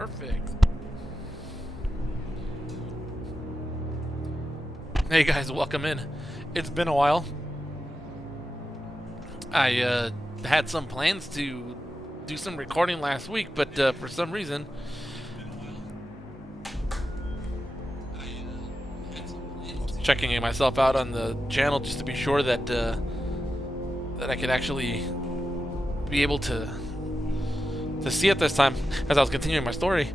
Perfect. Hey guys, welcome in. It's been a while. I had some plans to do some recording last week, but for some reason, checking myself out on the channel just to be sure that that I could actually be able to see it this time as I was continuing my story.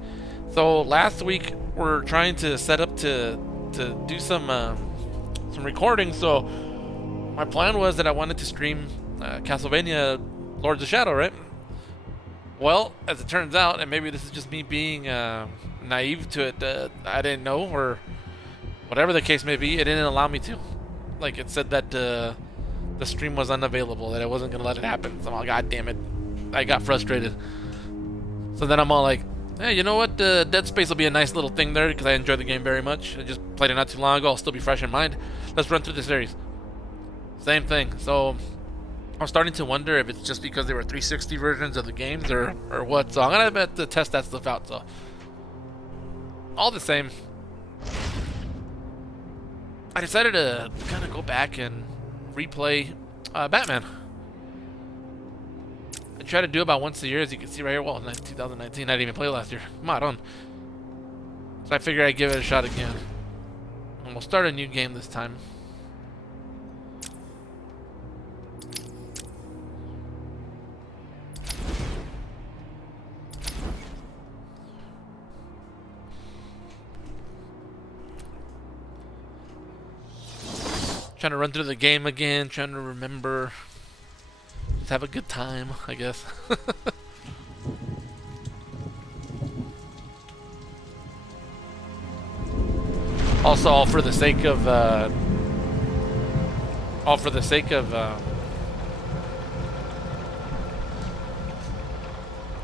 So last week we're trying to set up to do some recording. So my plan was that I wanted to stream Castlevania Lords of Shadow, right? Well, as it turns out, and maybe this is just me being naive to it, I didn't know, or whatever the case may be, it didn't allow me to. Like, it said that the stream was unavailable, that I wasn't gonna let it happen. So I'm all, God damn it, I got frustrated. So then I'm all like, hey, you know what? Dead Space will be a nice little thing there because I enjoy the game very much. I just played it not too long ago. I'll still be fresh in mind. Let's run through the series. Same thing. So I'm starting to wonder if it's just because there were 360 versions of the games or what. So I'm gonna have to test that stuff out. So all the same, I decided to kind of go back and replay Batman. I try to do about once a year, as you can see right here. Well, 2019, I didn't even play last year. Come on. So I figured I'd give it a shot again. And we'll start a new game this time. Trying to run through the game again, trying to remember. Just have a good time, I guess. Also, all for the sake of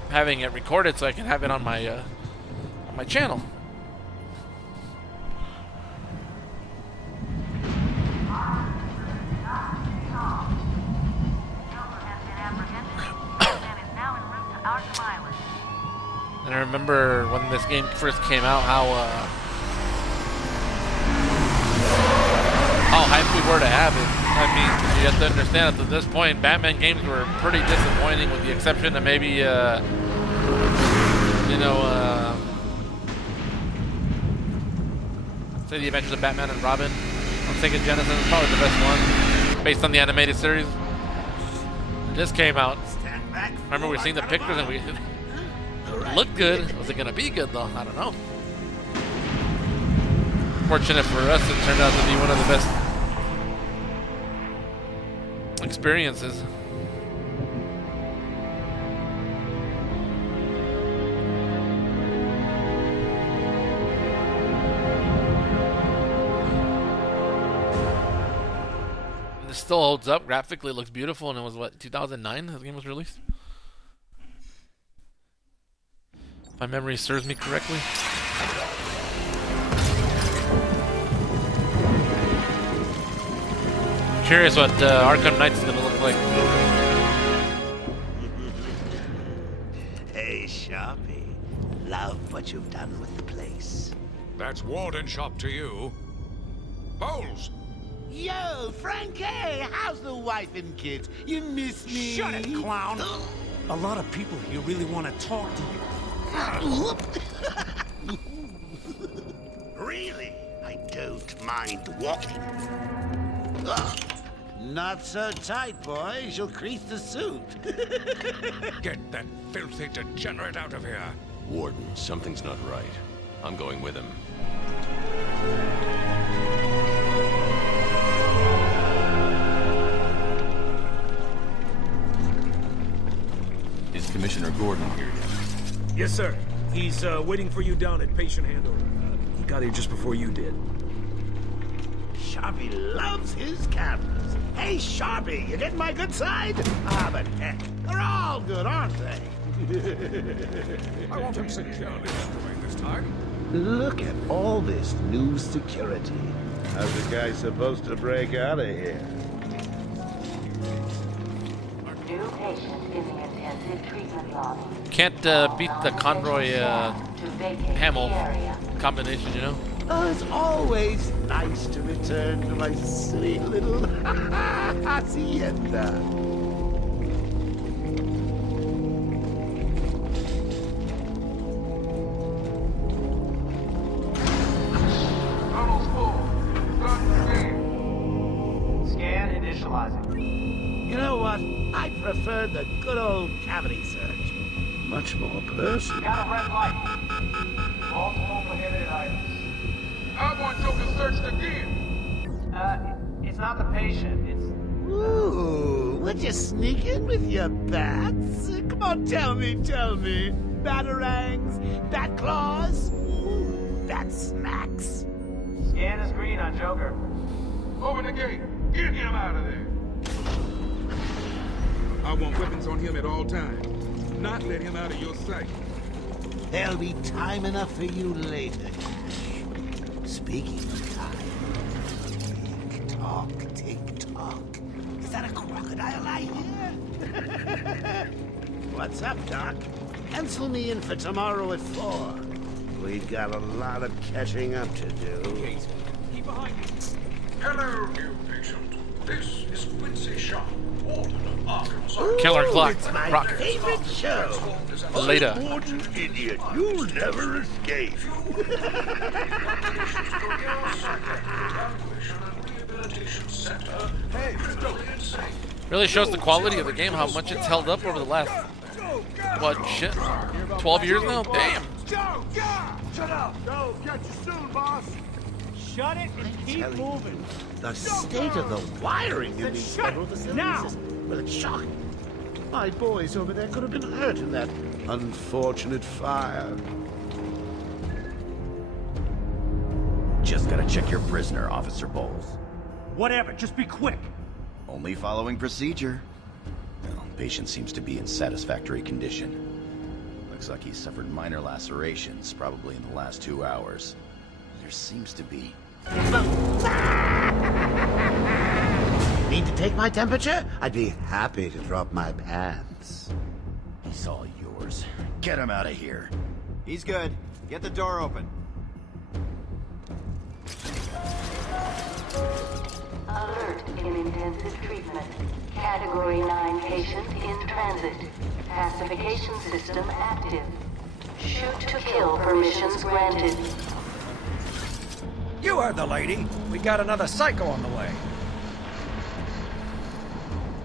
having it recorded, so I can have it on my channel. And I remember when this game first came out, how hyped we were to have it. I mean, you have to understand that at this point, Batman games were pretty disappointing, with the exception of maybe, say The Adventures of Batman and Robin on Sega Genesis is probably the best one, based on the animated series. It just came out. Remember, we were seeing the pictures and we looked good. Was it gonna be good though? I don't know. Fortunate for us, it turned out to be one of the best experiences. And this still holds up. Graphically, it looks beautiful, and it was what, 2009? The game was released. My memory serves me correctly. I'm curious what Arkham Knight is going to look like. Hey, Sharpie. Love what you've done with the place. That's Warden Shop to you. Bowles! Yo, Frankie! How's the wife and kids? You miss me? Shut it, clown! A lot of people here really want to talk to you. Really? I don't mind walking. Not so tight, boys. You'll crease the suit. Get that filthy degenerate out of here! Warden, something's not right. I'm going with him. Is Commissioner Gordon here yet? Yes, sir. He's waiting for you down at patient handover. He got here just before you did. Sharpie loves his cameras. Hey, Sharpie, you get my good side? Ah, but heck, they're all good, aren't they? I want him securely entering this time. Look at all this new security. How's the guy supposed to break out of here? New patient giving a intensive treatment lobby. Can't beat the Conroy Hamill combination, you know? Oh, it's always nice to return to my sweet little hacienda. Tunnel's full. Start the scan. Scan initializing. You know what? I prefer the good old cavity search. Much more personal. Got a red light. Multiple prohibited items. I want Joker searched again. It's not the patient. It's Ooh, would you sneak in with your bats? Come on, tell me. Batarangs, bat claws, ooh, bat smacks. scan is green on Joker. Open the gate. Get him out of there. I want weapons on him at all times. Not let him out of your sight. There'll be time enough for you later. Speaking of time, tick-tock. Is that a crocodile I hear? What's up, Doc? Pencil me in for tomorrow at 4. We've got a lot of catching up to do. Keep behind me. Hello, new patient. This is Quincy Sharp, warden of Arkham Asylum. Killer Clock. It's my Rock. favorite show. Later. Warden idiot, you'll never escape. Hey, Really shows the quality of the game, how much it's held up over the last, what, shit, 12 years now? Damn. Joe, shut up. Joe, catch you soon, boss. Shut it and keep telling you. moving. The state of the wiring in these Shut federal facilities now. is, well, it's shocking. My boys over there could have been hurt in that unfortunate fire. Just gotta check your prisoner, Officer Bowles. Whatever, just be quick. Only following procedure. Well, patient seems to be in satisfactory condition. Looks like he's suffered minor lacerations, probably in the last 2 hours. There seems to be... Need to take my temperature? I'd be happy to drop my pants. He's all yours. Get him out of here. He's good. Get the door open. Alert in intensive treatment. Category 9 patient in transit. Pacification system active. Shoot to kill permissions granted. You heard the lady. We got another psycho on the way.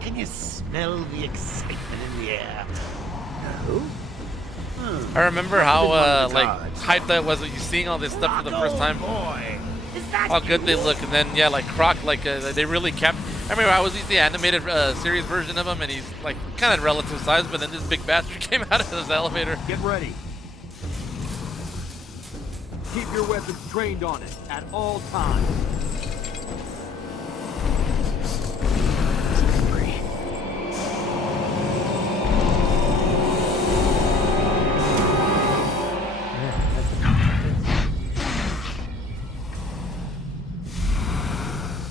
Can you smell the excitement in the air? No? I remember how, like, hyped that was, you seeing all this stuff for the first time. Boy, is that How good they look, and then, yeah, like, Croc, like, they really kept... I remember I was using the animated series version of him, and he's, like, kind of relative size, but then this big bastard came out of his elevator. Get ready. Keep your weapons trained on it at all times.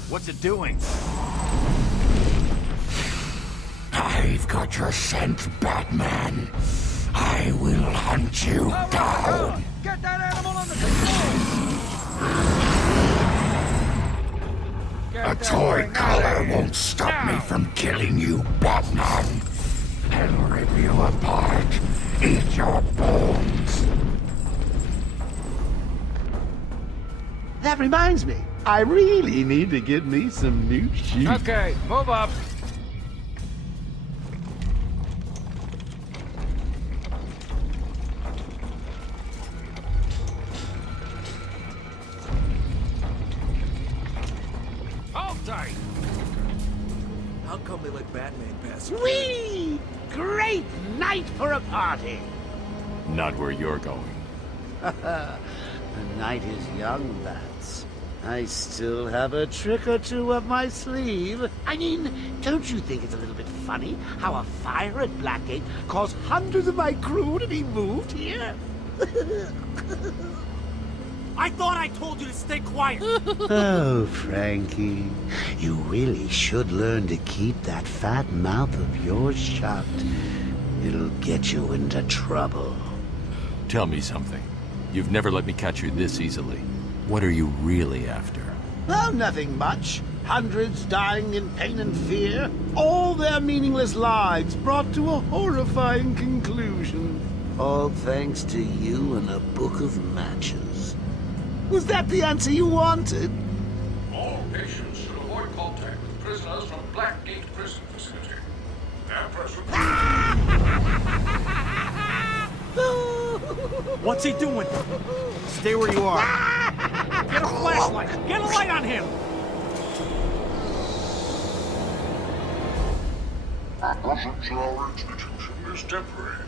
What's it doing? I've got your scent, Batman. I will hunt you down. Get that animal under control. A toy collar won't stop me from killing you, Batman. I'll rip you apart, eat your bones. That reminds me, I really need to get me some new shoes. Okay, move up. Hold tight. How come they let Batman pass? Whee! Great night for a party. Not where you're going. The night is young, bats. I still have a trick or two up my sleeve. I mean, don't you think it's a little bit funny how a fire at Blackgate caused hundreds of my crew to be moved here? I thought I told you to stay quiet. Oh, Frankie, you really should learn to keep that fat mouth of yours shut. It'll get you into trouble. Tell me something. You've never let me catch you this easily. What are you really after? Oh, nothing much. Hundreds dying in pain and fear. All their meaningless lives brought to a horrifying conclusion. All thanks to you and a book of matches. Was that the answer you wanted? All patients should avoid contact with prisoners from Blackgate Prison Facility. Their presence... What's he doing? Stay where you are. Get a flashlight. Get a light on him. Our presence in our institution is temporary.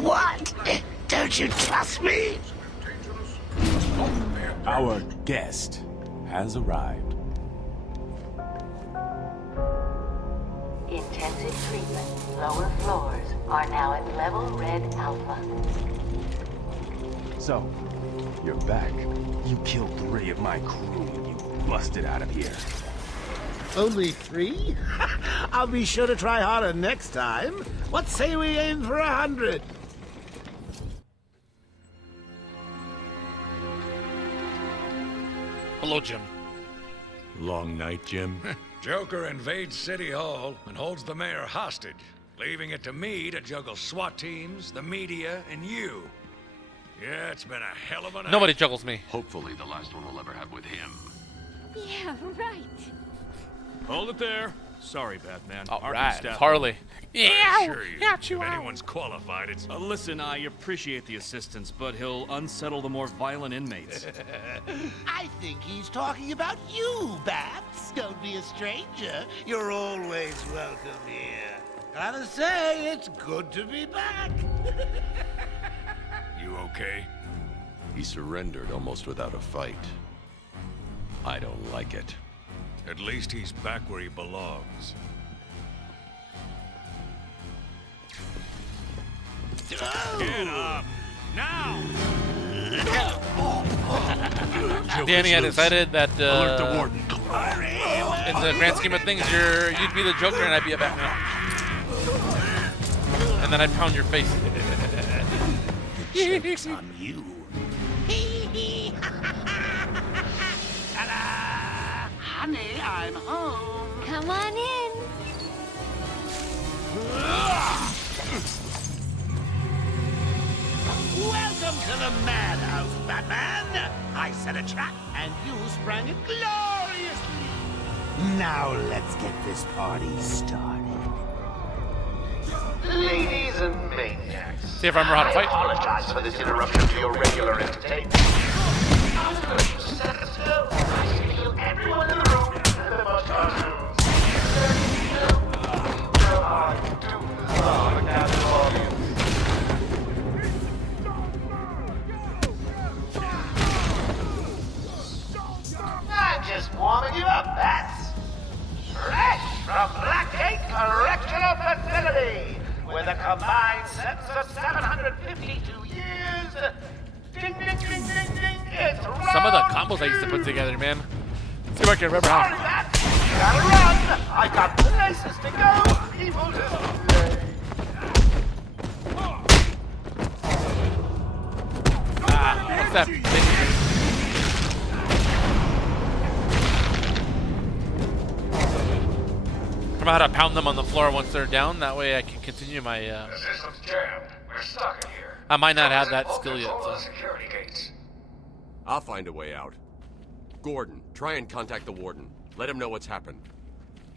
What? Don't you trust me? Our guest has arrived. Intensive treatment. Lower floors are now at level red alpha. So, you're back. You killed 3 of my crew when you busted out of here. Only 3? I'll be sure to try harder next time. What say we aim for 100? Hello, Jim. Long night, Jim. Joker invades City Hall and holds the mayor hostage, leaving it to me to juggle SWAT teams, the media, and you. Yeah, it's been a hell of a night. Nobody juggles me. Hopefully the last one we'll ever have with him. Yeah, right. Hold it there. Sorry, Batman. All Arkham right, staff- Harley. I assure you, if anyone's qualified, it's... Listen, I appreciate the assistance, but he'll unsettle the more violent inmates. I think he's talking about you, Bats. Don't be a stranger. You're always welcome here. Gotta say, it's good to be back. You okay? He surrendered almost without a fight. I don't like it. At least he's back where he belongs. Get up! Now! Danny, I decided that Alert the warden. in the grand scheme of things, you'd be the Joker and I'd be a Batman. And then I'd pound your face. Joke's on you. Ta-da! Honey, I'm home. Come on in. Welcome to the madhouse, Batman. I set a trap, and you sprang it gloriously. Now let's get this party started. Ladies and maniacs. See if I remember how to fight. I apologize for this interruption to your regular entertainment. After you set the spell, I should kill everyone in the room and the most cartoons. I'm just warming you up, Bats. Fresh from Blackgate Correctional Facility, with a combined sentence of 752 years. Ding, ding, ding, ding, ding. It's Some of the combos I used to put together, man. Let's see if I can remember Sorry, how. Bats. Gotta run. I got places to go. People to see. What's that thing? Remember how to pound them on the floor once they're down? That way I can continue my, The system's jammed. We're stuck in here. I might not have that skill yet, Control so. the security gates. I'll find a way out. Gordon, try and contact the warden. Let him know what's happened.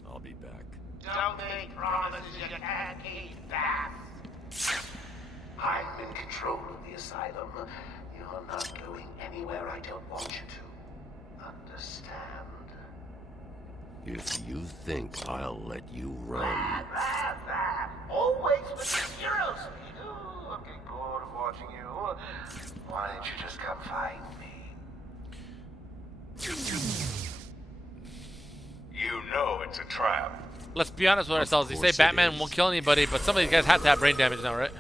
I'll be back. Don't make promises you can't keep, Bats. I'm in control of the asylum. You're not going anywhere I don't want you to. Understand? If you think I'll let you run... Always with the hero speed. Ooh, I'm getting bored of watching you. Why don't you just come find me? You know it's a trap. Let's be honest with ourselves. They say Batman won't kill anybody, but some of these guys have to have brain damage now, right?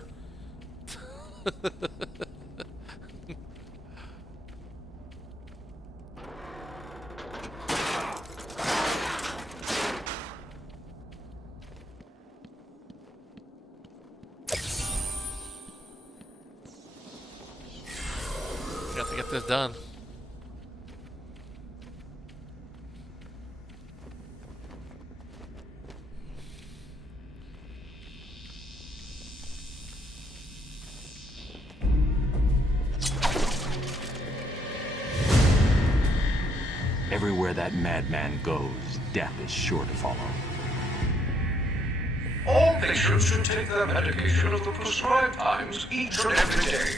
this done. Everywhere that madman goes, death is sure to follow. All patients should take their medication at the prescribed times each and every day.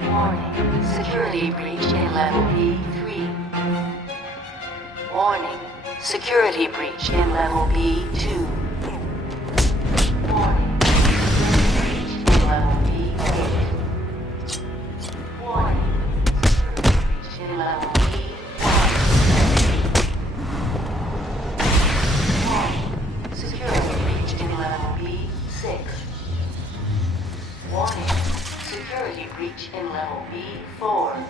Warning. Security breach in level B3. Warning. Security breach in level B2. Warning. Security breach in level B8. Warning. Security breach in level B1. Warning. Security breach in level B6. Warning. Security breach in level B4.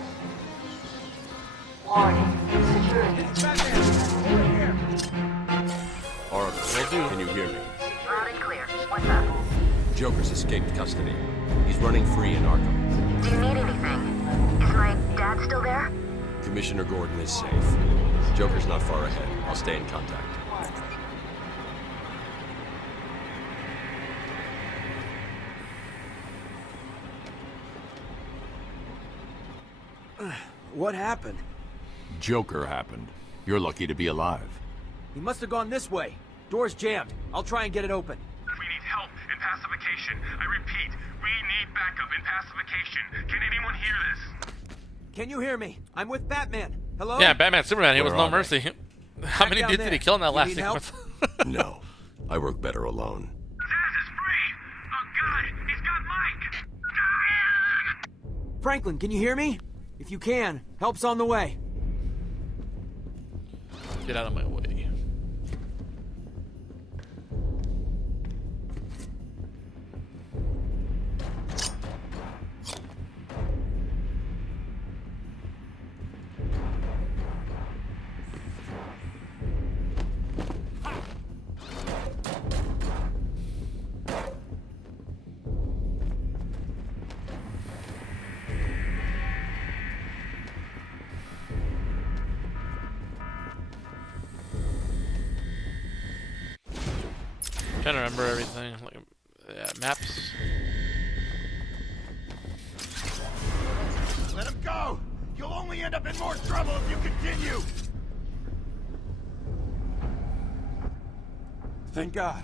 Warning. Security breach in Oracle, can you hear me? Loud and clear. What's up? Joker's escaped custody. He's running free in Arkham. Do you need anything? Is my dad still there? Commissioner Gordon is safe. Joker's not far ahead. I'll stay in contact. What happened? Joker happened. You're lucky to be alive. He must have gone this way. Door's jammed. I'll try and get it open. We need help in pacification. I repeat, we need backup in pacification. Can anyone hear this? Can you hear me? I'm with Batman. Hello? Yeah, Batman, Superman. He was Where no are mercy. How many down dudes did he there. kill in that You last need help? sequence? No, I work better alone. Zaz is free! Oh God, he's got Mike! Franklin, can you hear me? If you can, help's on the way. Get out of my way. Trying to remember everything. Like, yeah, maps. Let him go! You'll only end up in more trouble if you continue! Thank God.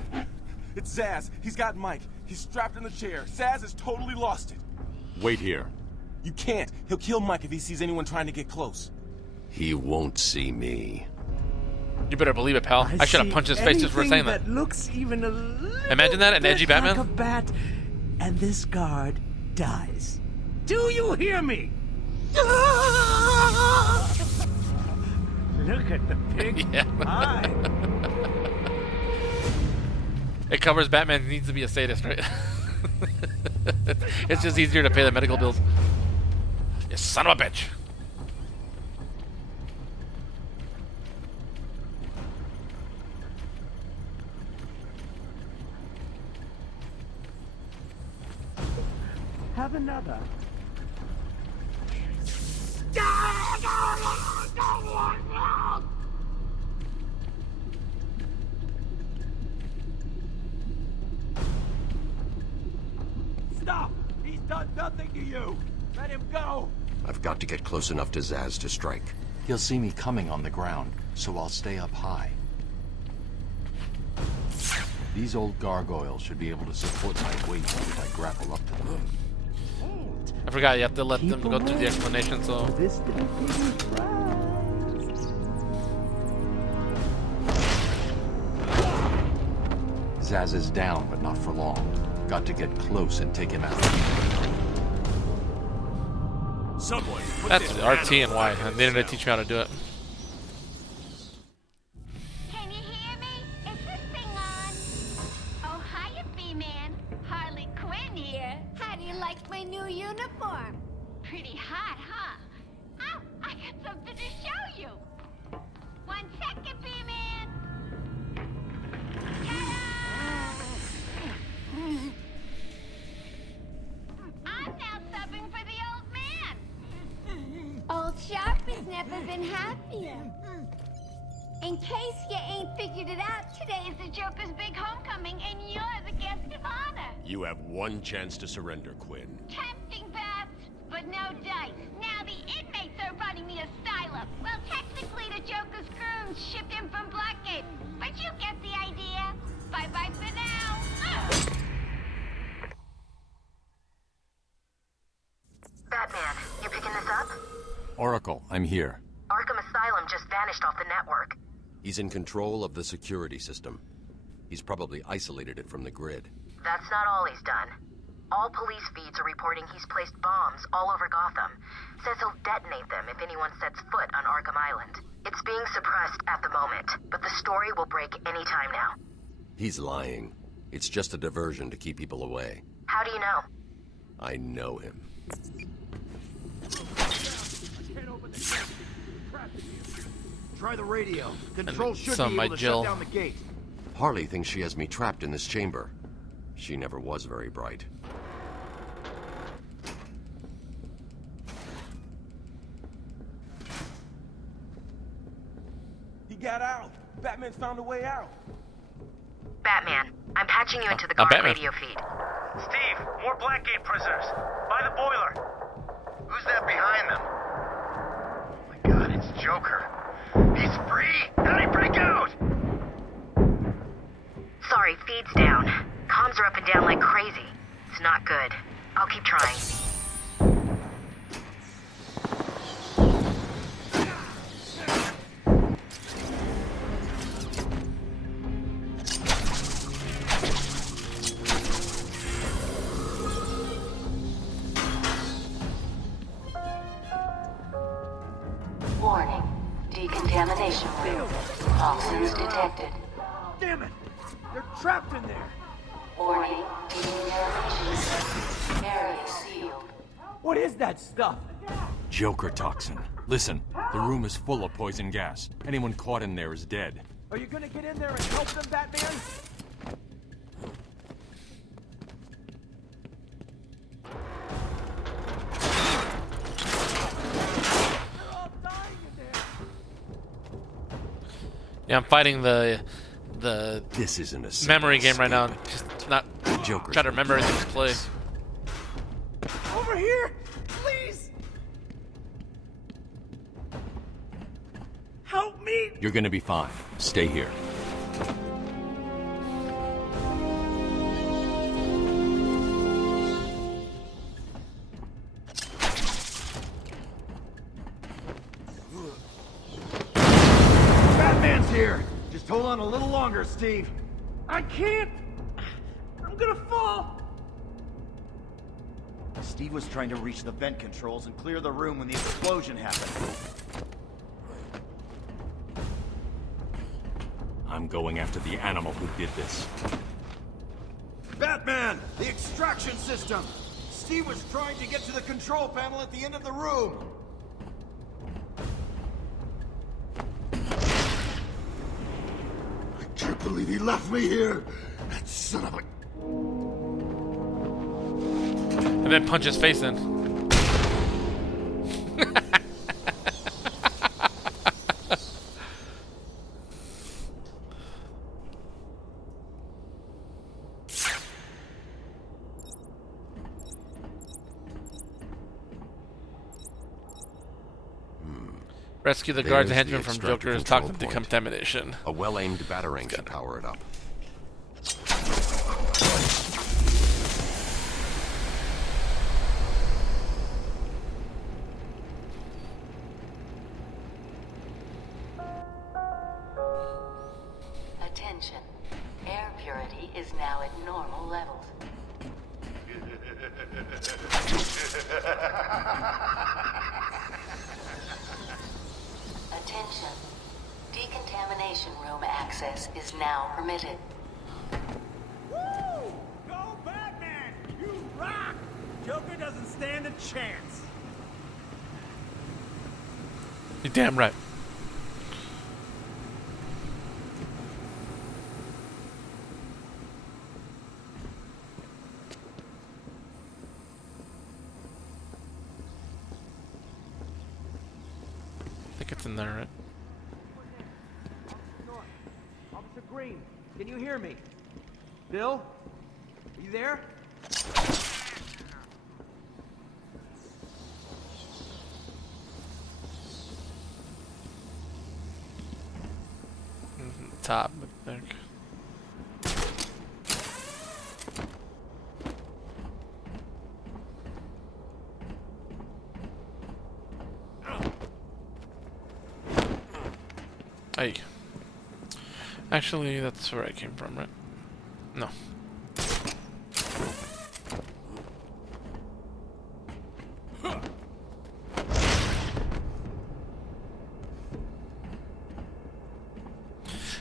It's Zaz. He's got Mike. He's strapped in the chair. Zaz has totally lost it. Wait here. You can't. He'll kill Mike if he sees anyone trying to get close. He won't see me. You better believe it, pal. I should have punched his face just for saying that. Looks even a little Imagine that, an edgy bit Batman. like a bat, and this guard dies. Do you hear me? Look at the pig Yeah. eye. It covers Batman needs to be a sadist, right? It's just easier to pay the medical bills. You son of a bitch. Have another. Stop! He's done nothing to you! Let him go! I've got to get close enough to Zaz to strike. He'll see me coming on the ground, so I'll stay up high. These old gargoyles should be able to support my weight if I grapple up to them. I forgot you have to let them go through the explanation, so... This little pig is right. Zaz is down, but not for long. Got to get close and take him out. Someone put That's this RT man and on Y. fire They needed to now. teach me how to do it. Can you hear me? Is this thing on? Oh, hiya, B-Man. Harley Quinn here. How do you like my new uniform? Pretty hot, huh? Oh, I got something to show you. 1 second, B-Man. I'm now subbing for the old even happier. In case you ain't figured it out, today is the Joker's big homecoming, and you're the guest of honor. You have one chance to surrender, Quinn. Tempting, Babs, but no dice. Now the inmates are running the asylum. Well, technically the Joker's goons shipped in from Blackgate, but you get the idea. Bye-bye for now. Batman, you picking this up? Oracle, I'm here. Arkham Asylum just vanished off the network. He's in control of the security system. He's probably isolated it from the grid. That's not all he's done. All police feeds are reporting he's placed bombs all over Gotham. Says he'll detonate them if anyone sets foot on Arkham Island. It's being suppressed at the moment, but the story will break any time now. He's lying. It's just a diversion to keep people away. How do you know? I know him. Try the radio. Control should some be able to Jill. shut down the gate. Harley thinks she has me trapped in this chamber. She never was very bright. He got out. Batman's found a way out. Batman, I'm patching you into the guard radio feed. Steve, more Blackgate prisoners. By the boiler. Who's that behind them? Oh my god, it's Joker. He's free! How'd he break out? Sorry, feed's down. Comms are up and down like crazy. It's not good. I'll keep trying. Warning. Decontamination room. Toxins detected. Damn it! They're trapped in there! Warning. Decontamination. Area sealed. What is that stuff? Joker toxin. Listen, the room is full of poison gas. Anyone caught in there is dead. Are you gonna get in there and help them, Batman? Yeah, I'm fighting the This isn't a memory game right now. Just not Joker. try to remember everything to play. Over here! Please! Help me! You're gonna be fine. Stay here. Batman's here! Just hold on a little longer, Steve. I can't! I'm gonna fall! Steve was trying to reach the vent controls and clear the room when the explosion happened. I'm going after the animal who did this. Batman! The extraction system! Steve was trying to get to the control panel at the end of the room! I can't believe he left me here! That son of a... And then punch his face in. Rescue the guards and There's henchmen the from extractor Joker's control toxin point. decontamination. A well-aimed batarang should power it up. Attention. Air purity is now at normal levels. Attention. Decontamination room access is now permitted. Woo! Go Batman! You rock! Joker doesn't stand a chance. You're damn right. I think it's It's in there, right? Officer Green, can you hear me? Bill? Are you there? Top, I think. Hey. Actually, that's where I came from, right? No.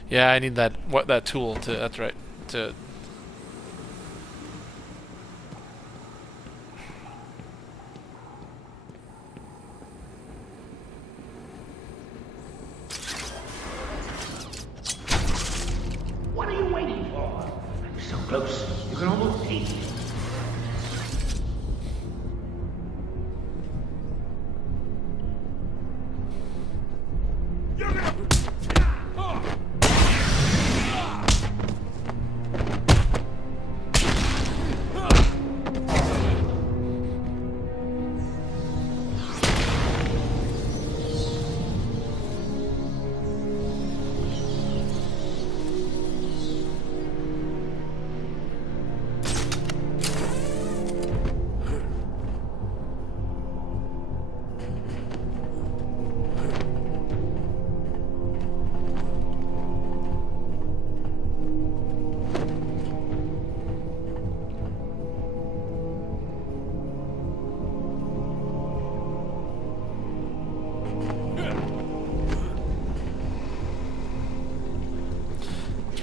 Yeah, I need that tool to, that's right, to What are you waiting for? I'm so close, you can almost taste it.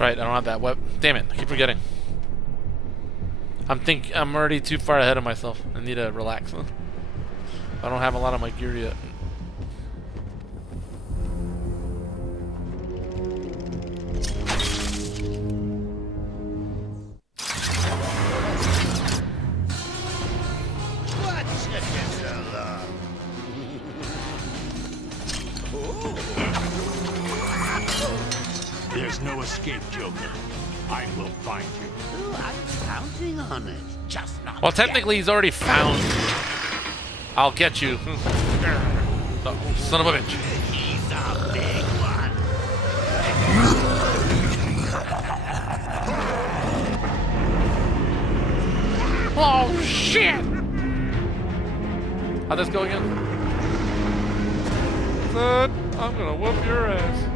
right, I don't have that web. Damn it, I keep forgetting. I'm already too far ahead of myself. I need to relax. I don't have a lot of my gear yet. What took you so long? There's no escape, Joker. I will find you. Oh, I'm counting on it. Just not Well, technically, he's already found. I'll get you. Oh, son of a bitch. He's a big one. Oh, shit! How'd this go again? Son, I'm gonna whoop your ass.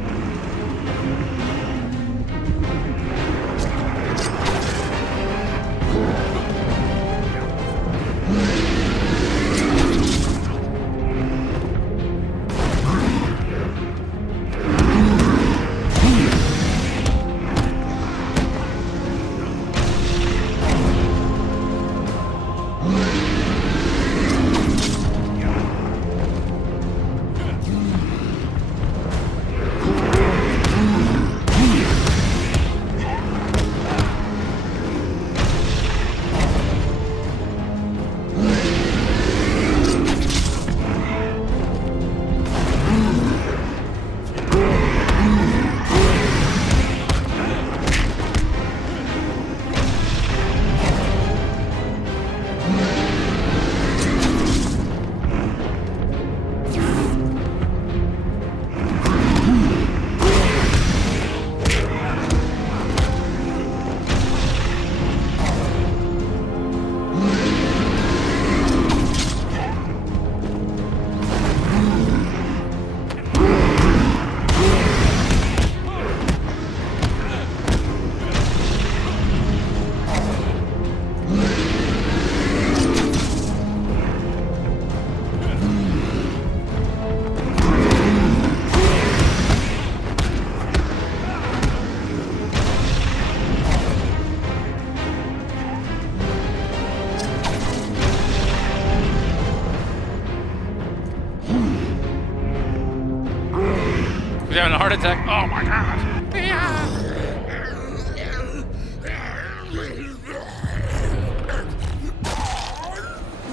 He's having a heart attack. Oh my god. Yeah.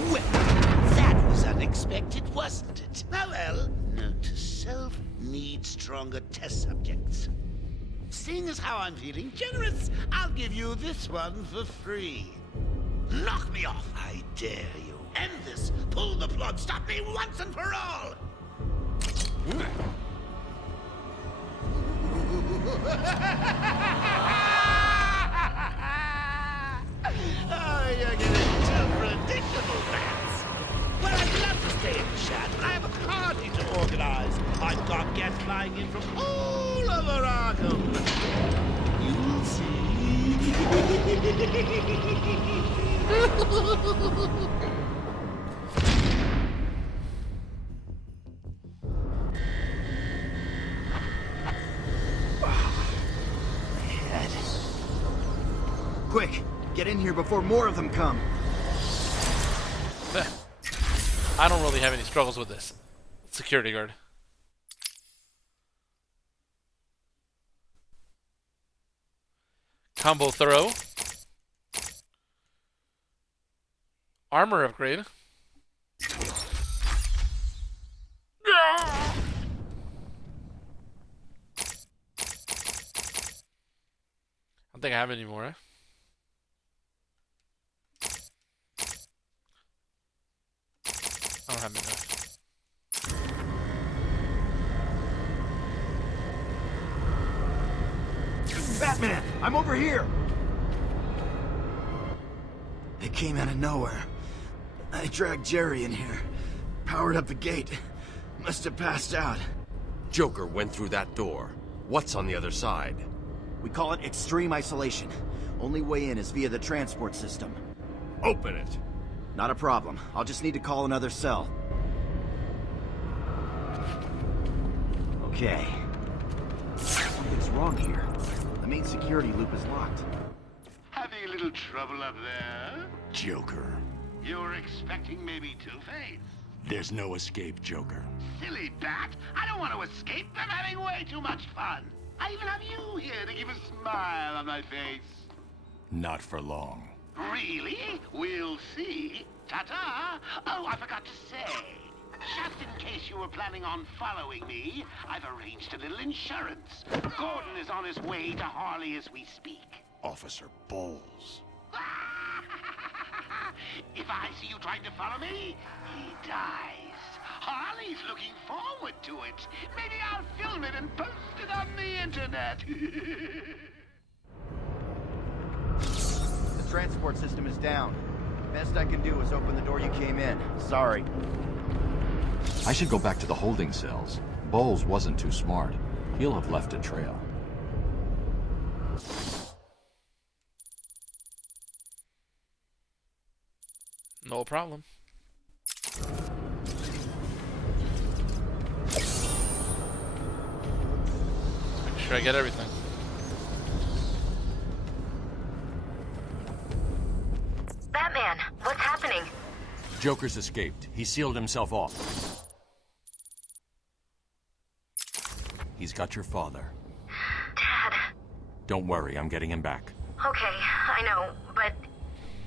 Well, that was unexpected, wasn't it? Oh well, note to self, seeing as how I'm feeling generous, I'll give you this one for free. Knock me off, I dare you. End this. Pull the plug. Stop me once and for all. Oh, you're getting too predictable, Bats. Well, I'd love to stay in the chat, but I have a party to organize. I've got guests flying in from all over Arkham. You'll see. Quick, get in here before more of them come. I don't really have any struggles with this. Security guard. Combo throw. Armor upgrade. I don't think I have any more. I don't have enough. Batman, I'm over here! It came out of nowhere. I dragged Jerry in here, powered up the gate. Must have passed out. Joker went through that door. What's on the other side? We call it extreme isolation. Only way in is via the transport system. Open it. Not a problem. I'll just need to call another cell. Okay. Something's wrong here. The main security loop is locked. Having a little trouble up there? Joker. You're expecting maybe Two-Face? There's no escape, Joker. Silly bat! I don't want to escape. I'm having way too much fun. I even have you here to give a smile on my face. Not for long. Really? We'll see. Ta-ta! Oh, I forgot to say. Just in case you were planning on following me, I've arranged a little insurance. Gordon is on his way to Harley as we speak. Officer Bowles. If I see you trying to follow me, he dies. Harley's looking forward to it. Maybe I'll film it and post it on the internet. The transport system is down. Best I can do is open the door you came in. Sorry. I should go back to the holding cells. Bowles wasn't too smart. He'll have left a trail. No problem. Make sure I get everything. Batman, what's happening? Joker's escaped. He sealed himself off. He's got your father. Dad. Don't worry, I'm getting him back. Okay, I know, but...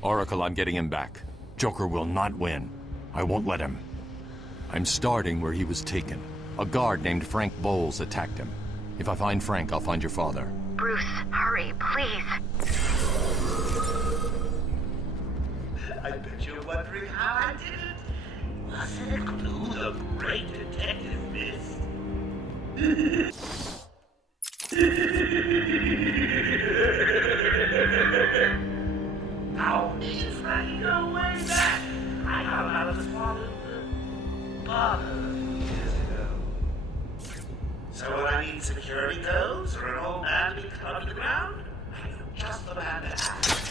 Oracle, I'm getting him back. Joker will not win. I won't let him. I'm starting where he was taken. A guard named Frank Bowles attacked him. If I find Frank, I'll find your father. Bruce, hurry, please. I bet you're wondering how I did it. Wasn't a clue the great detective missed? Now, Frank, go way back. I got out of the swamp bother years ago. So when I need security codes or an old man to be clubbed to the ground, I'm just the man to ask.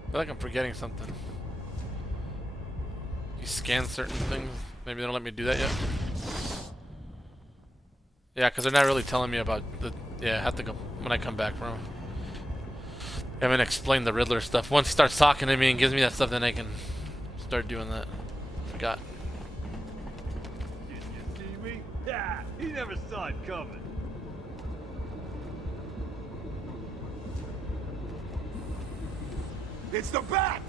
I feel like I'm forgetting something. You scan certain things. Maybe they don't let me do that yet. Yeah, because they're not really telling me about the... Yeah, I have to go when I come back from... I haven't explained the Riddler stuff. Once he starts talking to me and gives me that stuff, then I can start doing that. Forgot. Did you see me? Yeah, he never saw it coming. It's the bat!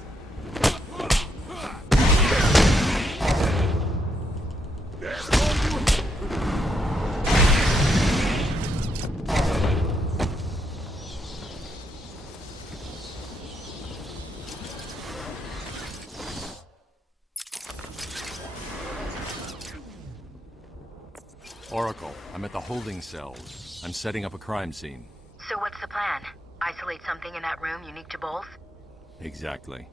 Oracle, I'm at the holding cells. I'm setting up a crime scene. So what's the plan? Isolate something in that room unique to Bowles? Exactly.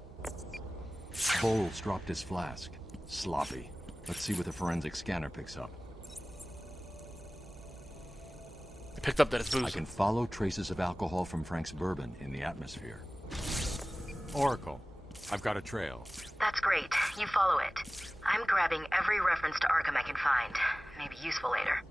Bowles dropped his flask. Sloppy. Let's see what the forensic scanner picks up. It picked up that it's booze. I can follow traces of alcohol from Frank's bourbon in the atmosphere. Oracle, I've got a trail. That's great. You follow it. I'm grabbing every reference to Arkham I can find. Maybe useful later.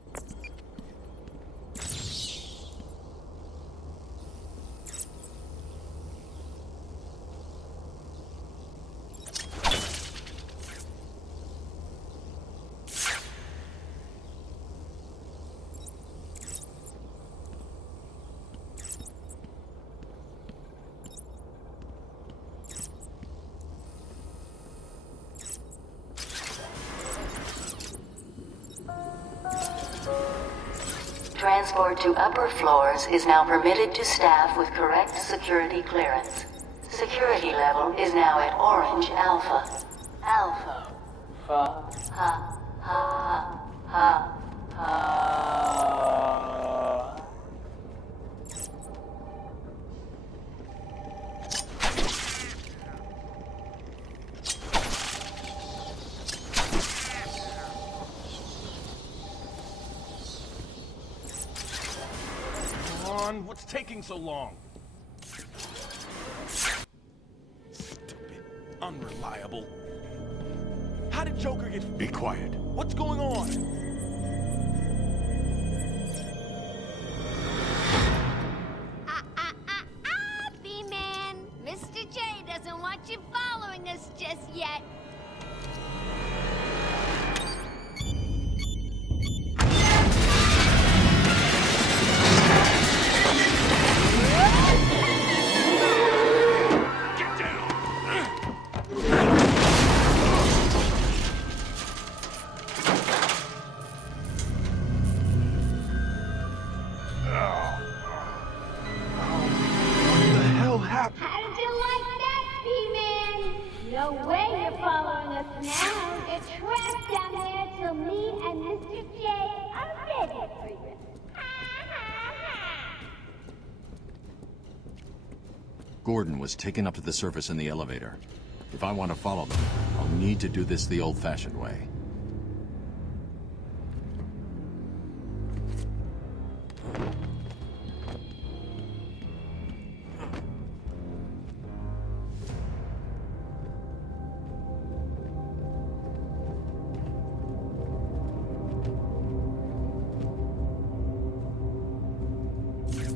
Transport to upper floors is now permitted to staff with correct security clearance. Security level is now at Orange Alpha. Alpha. Ha, ha, ha, ha, ha. What's taking so long? Stupid. Unreliable. How did Joker get... Be quiet. What's going on? B-Man. Mr. J doesn't want you following us just yet. Gordon was taken up to the surface in the elevator. If I want to follow them, I'll need to do this the old-fashioned way.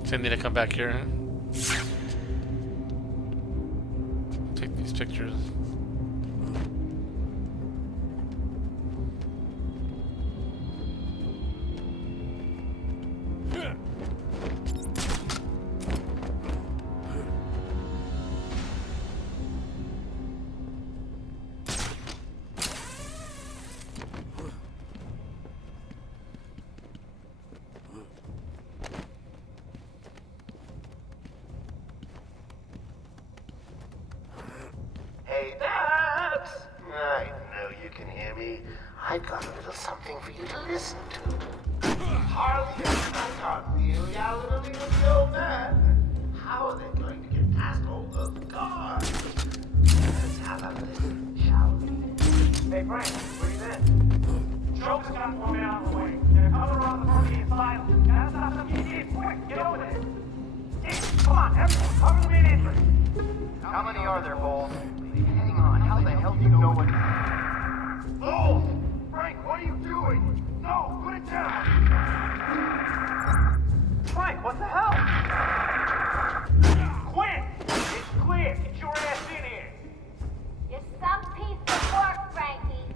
So I need to come back here. Take these pictures. Hey, Babs! I know you can hear me. I've got a little something for you to listen to. Harley and Frank are really out of the league with the old man. How are they going to get past all those guards? Let's have a listen, shall we? Hey, Frank, where you been? Joke's got one man on the way. They're coming around the Arkham Asylum. Gotta stop them idiots. Quick, get over there. Hey, come on, everyone, cover the main entrance. How many are there, Bowles? Hang on, how the hell do you know what... Bowles! Frank, what are you doing? No, put it down! Frank, what the hell? Quinn! It's clear! Get your ass in here! You're some piece of work, Frankie.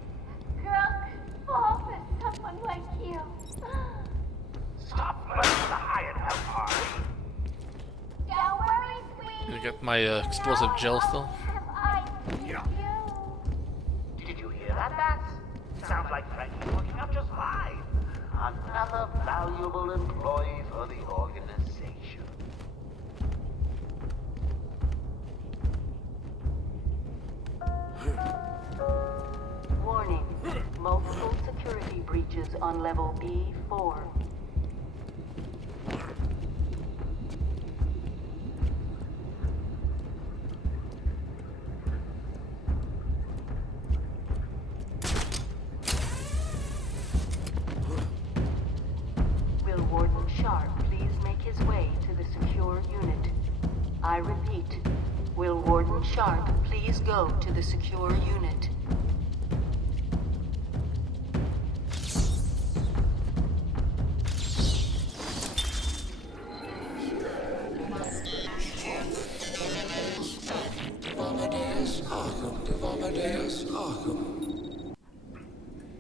Girl could fall for someone like you. Stop flirting with the hired help, Harley. Don't worry, sweetie. Gonna get my explosive gel still. Did you hear that, Bats? Sounds like Frankie's working out just fine. Another valuable employee for the organization. Warning. Multiple security breaches on level B4. Will Warden Sharp please make his way to the secure unit? I repeat, will Warden Sharp please go to the secure unit?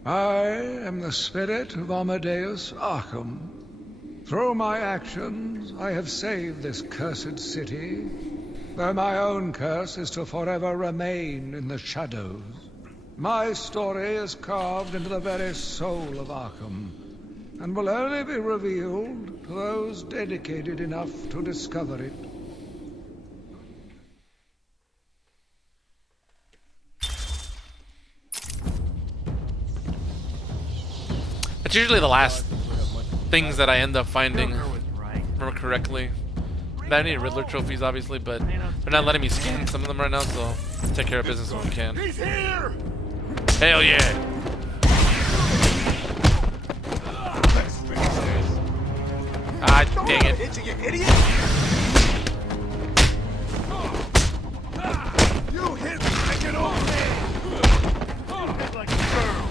I am the spirit of Amadeus Arkham. Through my actions, I have saved this cursed city, though my own curse is to forever remain in the shadows. My story is carved into the very soul of Arkham, and will only be revealed to those dedicated enough to discover it. It's usually the last things that I end up finding, if I remember correctly. I need Riddler trophies, obviously, but they're not letting me scan some of them right now, so let's take care of business when we can. He's here! Hell yeah! Ah, dang it. You idiot! You hit me! Take it off! Like a girl.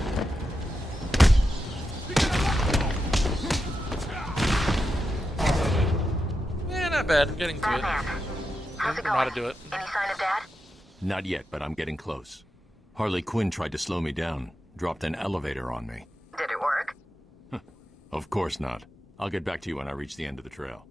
Yeah, not bad. I'm getting to it. How's it I know going? how to do it. Any sign of Dad? Not yet, but I'm getting close. Harley Quinn tried to slow me down, dropped an elevator on me. Did it work? Of course not. I'll get back to you when I reach the end of the trail.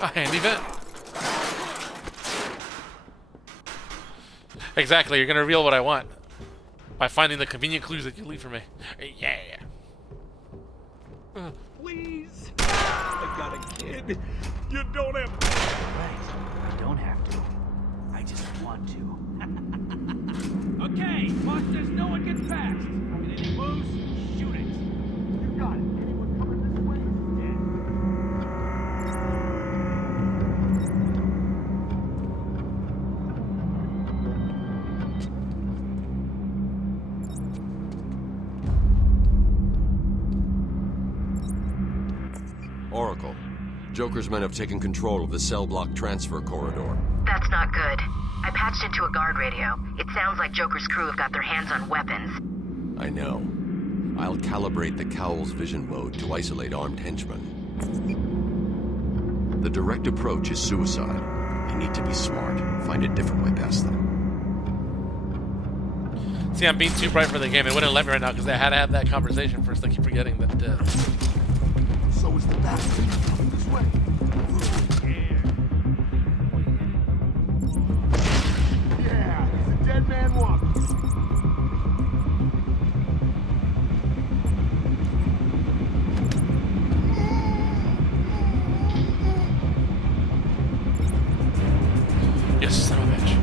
A handy vent. Exactly, you're gonna reveal what I want by finding the convenient clues that you leave for me. Yeah. Please. I got a kid. You don't have to. Right. I don't have to. I just want to. Okay, monsters, no one gets past. Get any moves? Shoot it. You got it. Anyone coming this way is dead. Oracle, Joker's men have taken control of the cell block transfer corridor. That's not good. I patched into a guard radio. It sounds like Joker's crew have got their hands on weapons. I know. I'll calibrate the Cowl's vision mode to isolate armed henchmen. The direct approach is suicide. You need to be smart. Find a different way past them. See, I'm being too bright for the game. It wouldn't let me right now because I had to have that conversation first. I keep forgetting that. So is the bastard coming this way? Yeah, he's a dead man walking. Yes, son of a bitch.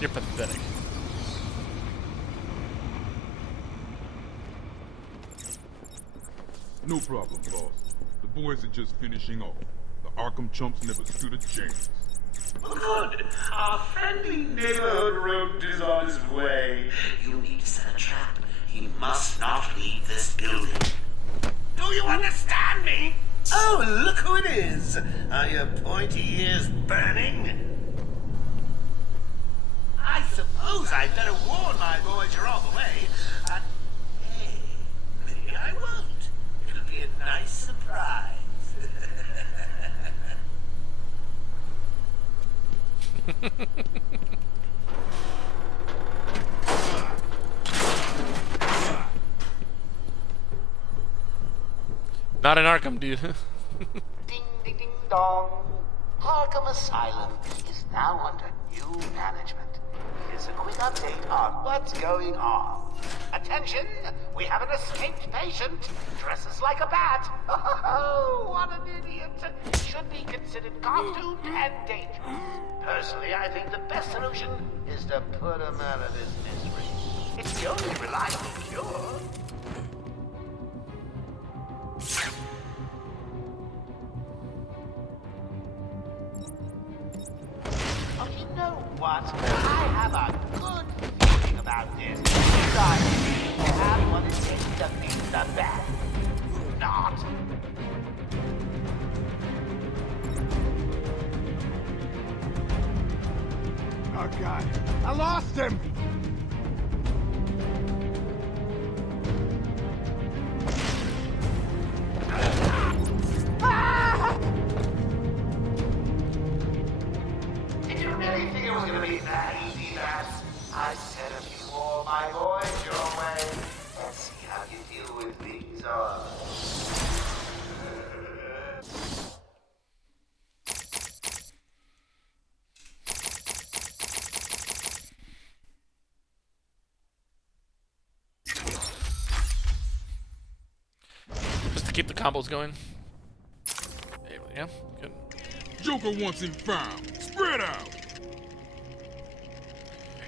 You're pathetic. No problem, boss. The boys are just finishing off. The Arkham chumps never stood a chance. Good. Our friendly neighborhood rodent is on his way. You need to set a trap. He must not leave this building. Do you understand me? Oh, look who it is! Are your pointy ears burning? I suppose I'd better warn my boys you're on the way. Hey, maybe I won't. It'll be a nice surprise. Not in Arkham, dude. Ding, ding, ding, dong. Arkham Asylum is now under new management. Here's a quick update on what's going on. Attention! We have an escaped patient. Dresses like a bat. Oh, what an idiot. Should be considered costumed and dangerous. Personally, I think the best solution is to put him out of his misery. It's the only reliable cure. Oh, you know what? I have a good feeling about this. Besides, you have what it takes to beat the bat. Not. Oh, God. I lost him! Did you really think it was gonna be that easy, Bass? I sent a few more of my boys your way. Let's see how you deal with these Just to keep the combos going. There we go. Good. Joker wants him found. Spread out.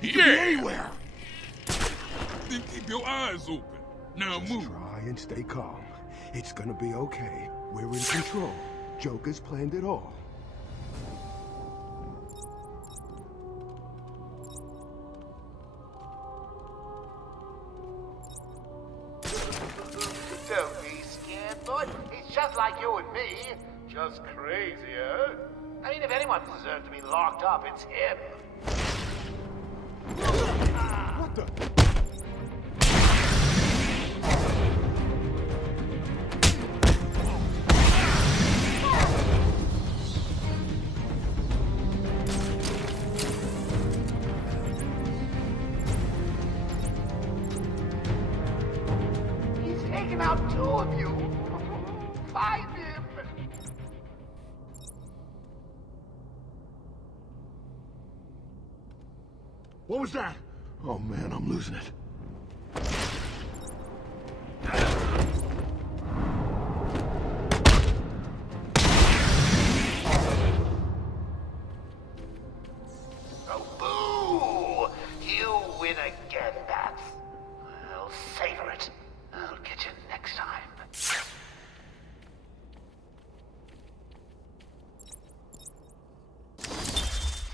He could be anywhere. Then keep your eyes open. Now move. Try and stay calm. It's gonna be okay. We're in control. Joker's planned it all. Don't be scared, boy. He's just like you and me. Just crazier. I mean, if anyone deserves to be locked up, it's him. What the? He's taken out two of you. Find him. What was that? Oh man, I'm losing it. Oh, boo! You win again, Bats. I'll savor it. I'll get you next time.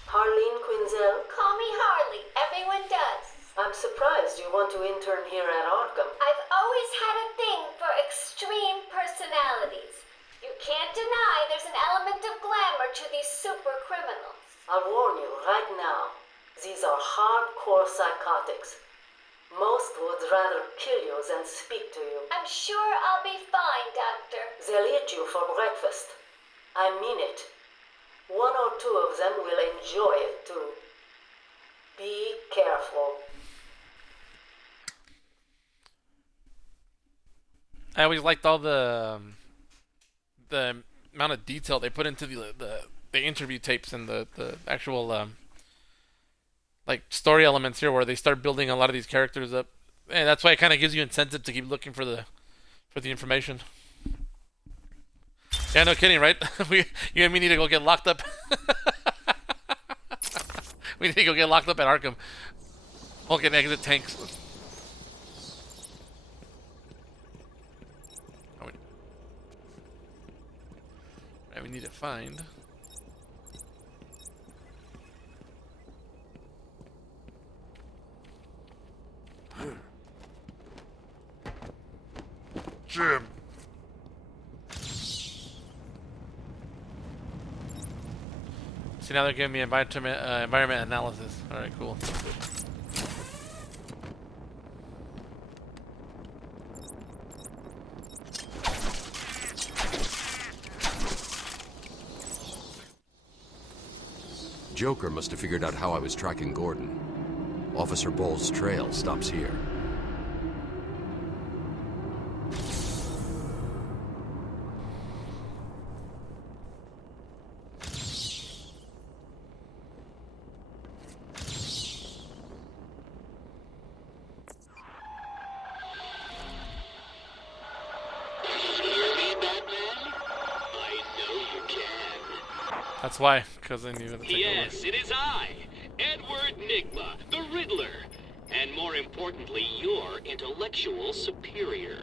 Harleen Quinzel? Call me Harley. Everyone does. I'm surprised you want to intern here at Arkham. I've always had a thing for extreme personalities. You can't deny there's an element of glamour to these super criminals. I'll warn you right now. These are hardcore psychotics. Most would rather kill you than speak to you. I'm sure I'll be fine, Doctor. They'll eat you for breakfast. I mean it. One or two of them will enjoy it too. Be careful. I always liked all the amount of detail they put into the interview tapes and the actual like story elements here, where they start building a lot of these characters up, and that's why it kind of gives you incentive to keep looking for the information. Yeah, no kidding, right? You and me need to go get locked up. We need to go get locked up at Arkham. Hulk and exit tanks. We need to find. Jim. See, now they're giving me environment analysis. Alright, cool. Joker must have figured out how I was tracking Gordon. Officer Bowles' trail stops here. That's why, because I knew that. Yes, it is I, Edward Nigma, the Riddler, and more importantly, your intellectual superior.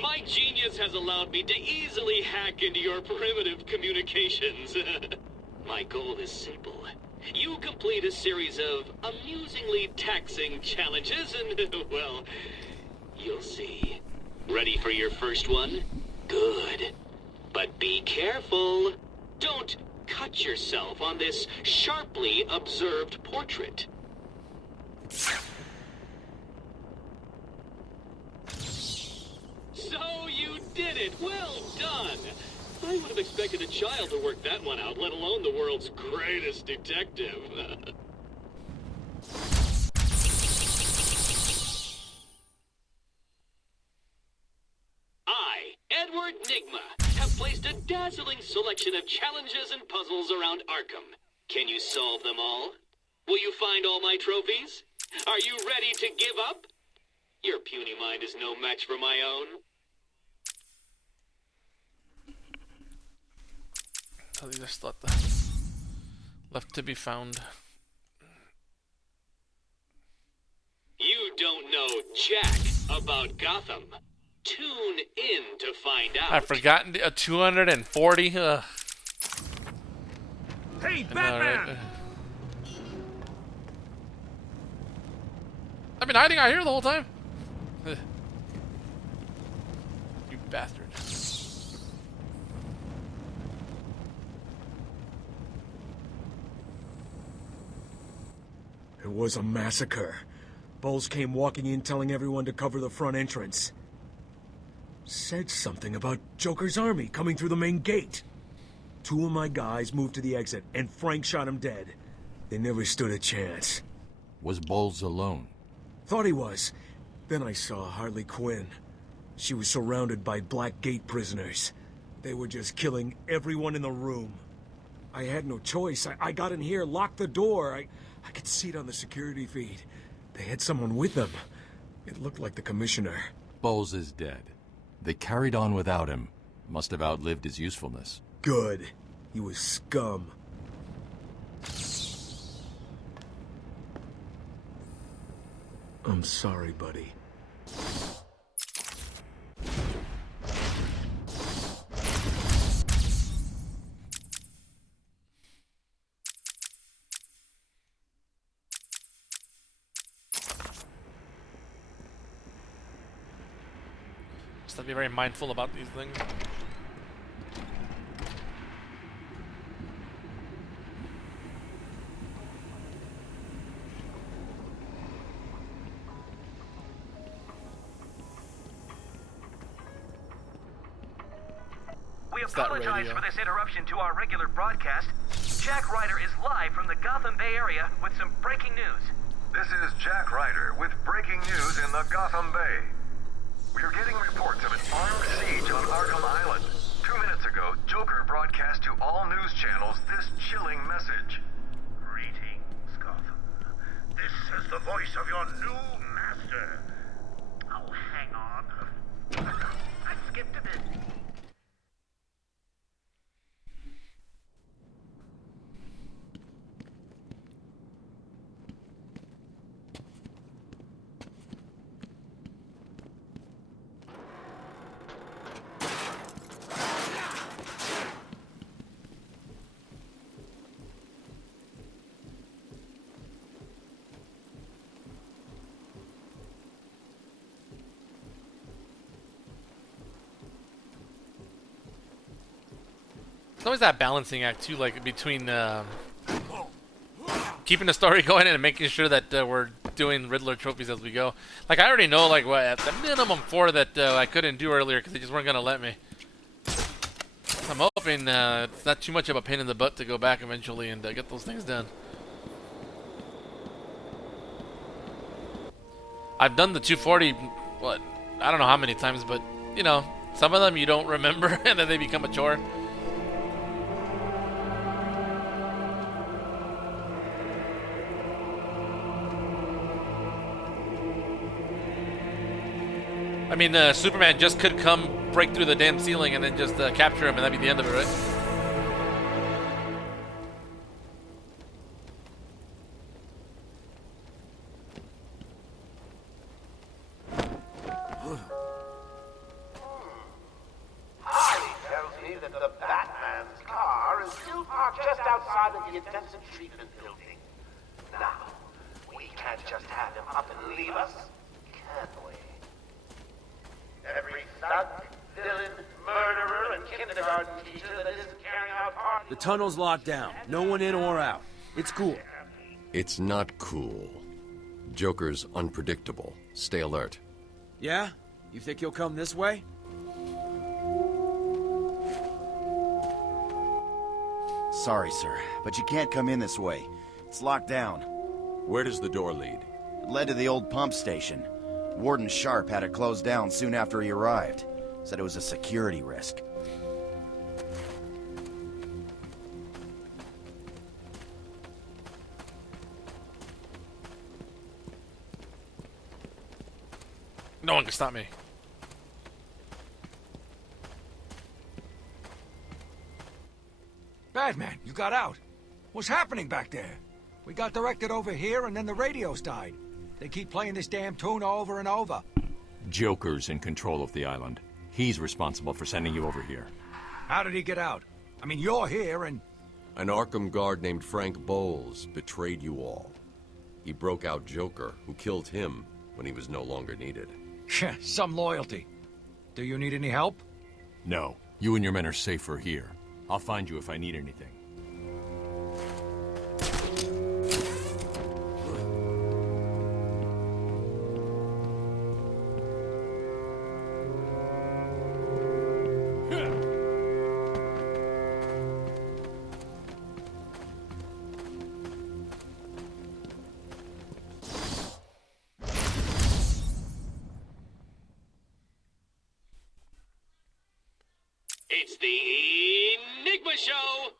My genius has allowed me to easily hack into your primitive communications. My goal is simple. You complete a series of amusingly taxing challenges and, well, you'll see. Ready for your first one? Good. But be careful. Don't cut yourself on this sharply observed portrait. So you did it! Well done! I would have expected a child to work that one out, let alone the world's greatest detective. I, Edward Nigma, have placed a dazzling selection of challenges and puzzles around Arkham. Can you solve them all? Will you find all my trophies? Are you ready to give up? Your puny mind is no match for my own. I'll just let the left to be found. You don't know jack about Gotham. Tune in to find out. I've forgotten 240. Hey, Batman! Right? I've been hiding out here the whole time. You bastard. It was a massacre. Bowles came walking in telling everyone to cover the front entrance. Said something about Joker's army coming through the main gate. 2 of my guys moved to the exit, and Frank shot him dead. They never stood a chance. Was Bowles alone? Thought he was. Then I saw Harley Quinn. She was surrounded by Black Gate prisoners. They were just killing everyone in the room. I had no choice. I got in here, locked the door. I could see it on the security feed. They had someone with them. It looked like the commissioner. Bowles is dead. They carried on without him. Must have outlived his usefulness. Good. He was scum. I'm sorry, buddy. Just have to be very mindful about these things. We apologize for this interruption to our regular broadcast. Jack Ryder is live from the Gotham Bay Area with some breaking news. This is Jack Ryder with breaking news in the Gotham Bay. We are getting reports of an armed siege on Arkham Island. 2 minutes ago, Joker broadcast to all news channels this chilling message. Greetings, Gotham. This is the voice of your new master. Oh, hang on. I skipped a bit. It's always that balancing act too, like between keeping the story going and making sure that we're doing Riddler trophies as we go. Like, I already know, like, what, at the minimum 4 that I couldn't do earlier because they just weren't going to let me. So I'm hoping it's not too much of a pain in the butt to go back eventually and get those things done. I've done the 240, what, I don't know how many times, but, you know, some of them you don't remember and then they become a chore. I mean, Superman just could come break through the damn ceiling and then just capture him, and that'd be the end of it, right? Harley tells me that the Batman's car is still parked just outside of the intensive treatment building. Now, we can't just have him up and leave us, can we? Every thug, villain, murderer, and kindergarten teacher that isn't carrying out parties. The tunnel's locked down. No one in or out. It's cool. It's not cool. Joker's unpredictable. Stay alert. Yeah? You think he'll come this way? Sorry, sir, but you can't come in this way. It's locked down. Where does the door lead? It led to the old pump station. Warden Sharp had it closed down soon after he arrived. Said it was a security risk. No one can stop me. Batman, you got out. What's happening back there? We got directed over here and then the radios died. They keep playing this damn tune over and over. Joker's in control of the island. He's responsible for sending you over here. How did he get out? I mean, you're here and... An Arkham guard named Frank Bowles betrayed you all. He broke out Joker, who killed him when he was no longer needed. Some loyalty. Do you need any help? No. You and your men are safer here. I'll find you if I need anything. It's the Enigma Show!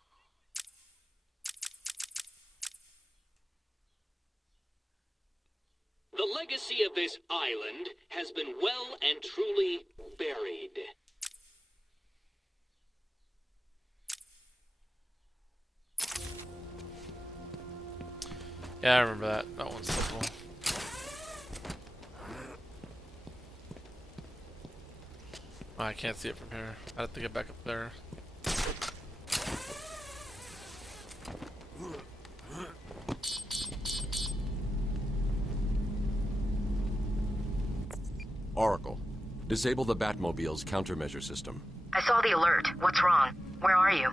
The legacy of this island has been well and truly buried. Yeah, I remember that. That one's simple. Oh, I can't see it from here. I have to get back up there. Oracle, disable the Batmobile's countermeasure system. I saw the alert. What's wrong? Where are you?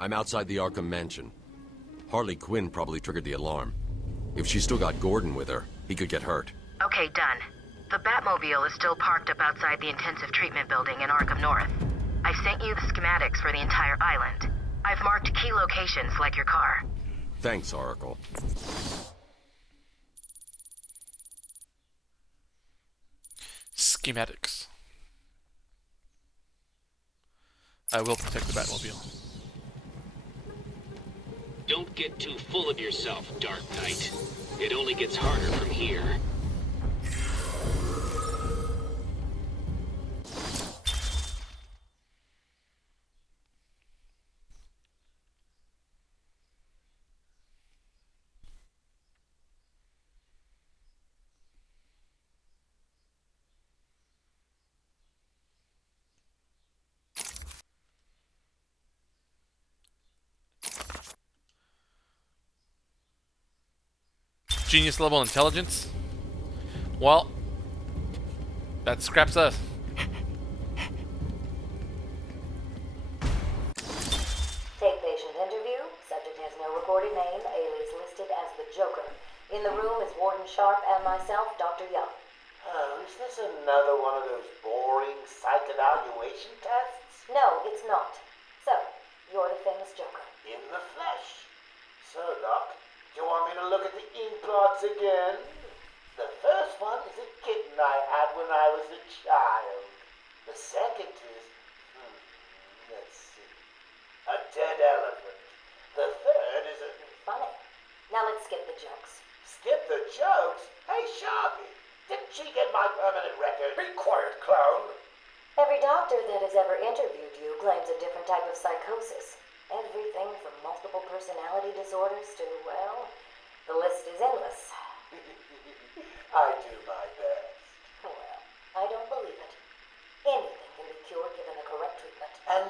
I'm outside the Arkham Mansion. Harley Quinn probably triggered the alarm. If she's still got Gordon with her, he could get hurt. Okay, done. The Batmobile is still parked up outside the intensive treatment building in Arkham North. I've sent you the schematics for the entire island. I've marked key locations like your car. Thanks, Oracle. Schematics. I will protect the Batmobile. Don't get too full of yourself, Dark Knight. It only gets harder from here. Genius level intelligence? Well, that scraps us. Take patient interview. Subject has no recorded name. Alias listed as the Joker. In the room is Warden Sharp and myself, Dr. Young. Oh, is this another one of those boring psych evaluation tests? No, it's not. So, you're the famous Joker. In the flesh. So, Doc, do you want me to look at the ink blots again? The first one is a kitten I had when I was a child. The second is, let's see, a dead elephant. The third is a... Funny. Now let's skip the jokes. Skip the jokes? Hey, Sharpie, didn't she get my permanent record? Be quiet, clown. Every doctor that has ever interviewed you claims a different type of psychosis. Everything from multiple personality disorders to, well, the list is endless. I do my best. Well, I don't believe it. Anything can be cured given the correct treatment. And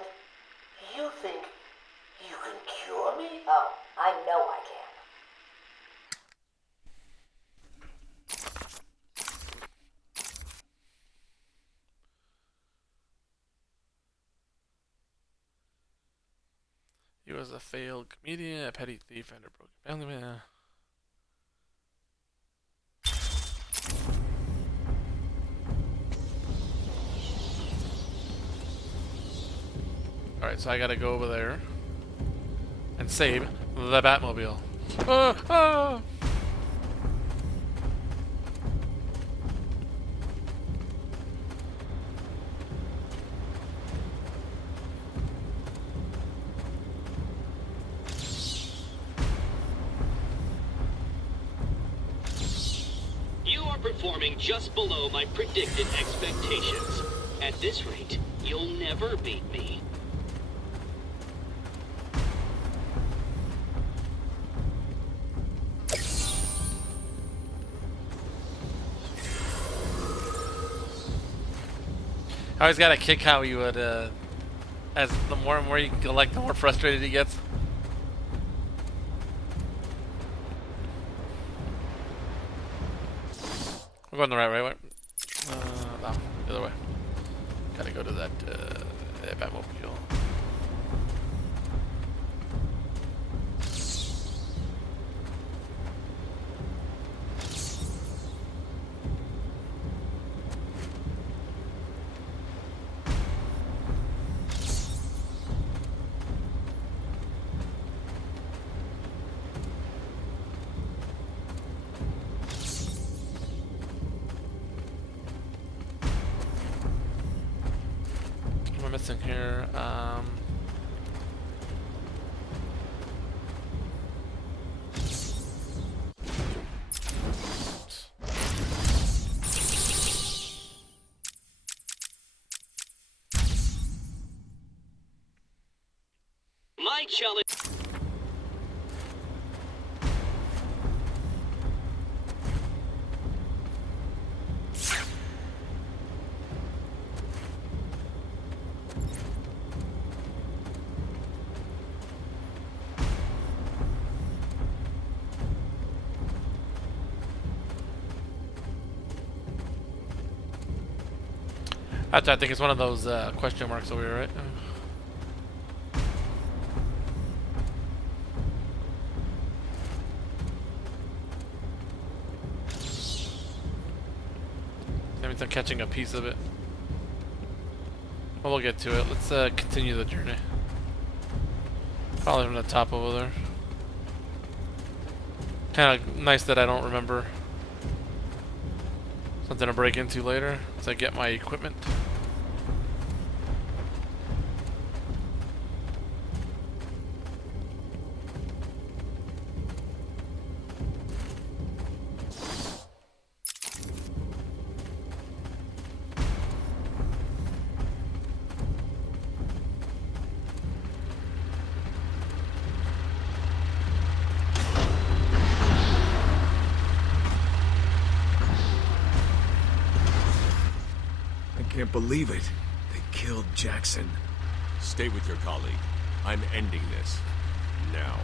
you think you can cure me? Oh, I know I can. He was a failed comedian, a petty thief, and a broken family man. Alright, so I gotta go over there and save the Batmobile. Ah! Ah! You are performing just below my predicted expectations. At this rate, you'll never beat me. I always got a kick how you would, as the more and more you collect, the more frustrated he gets. We're going the right way. No, the other way. Gotta go to that Batmobile. Missing here. My challenge. I think it's one of those question marks over here, right? That means I'm catching a piece of it. Well, we'll get to it. Let's continue the journey. Probably from the top over there. Kind of nice that I don't remember something to break into later as I get my equipment. Can't believe it. They killed Jackson. Stay with your colleague. I'm ending this. Now.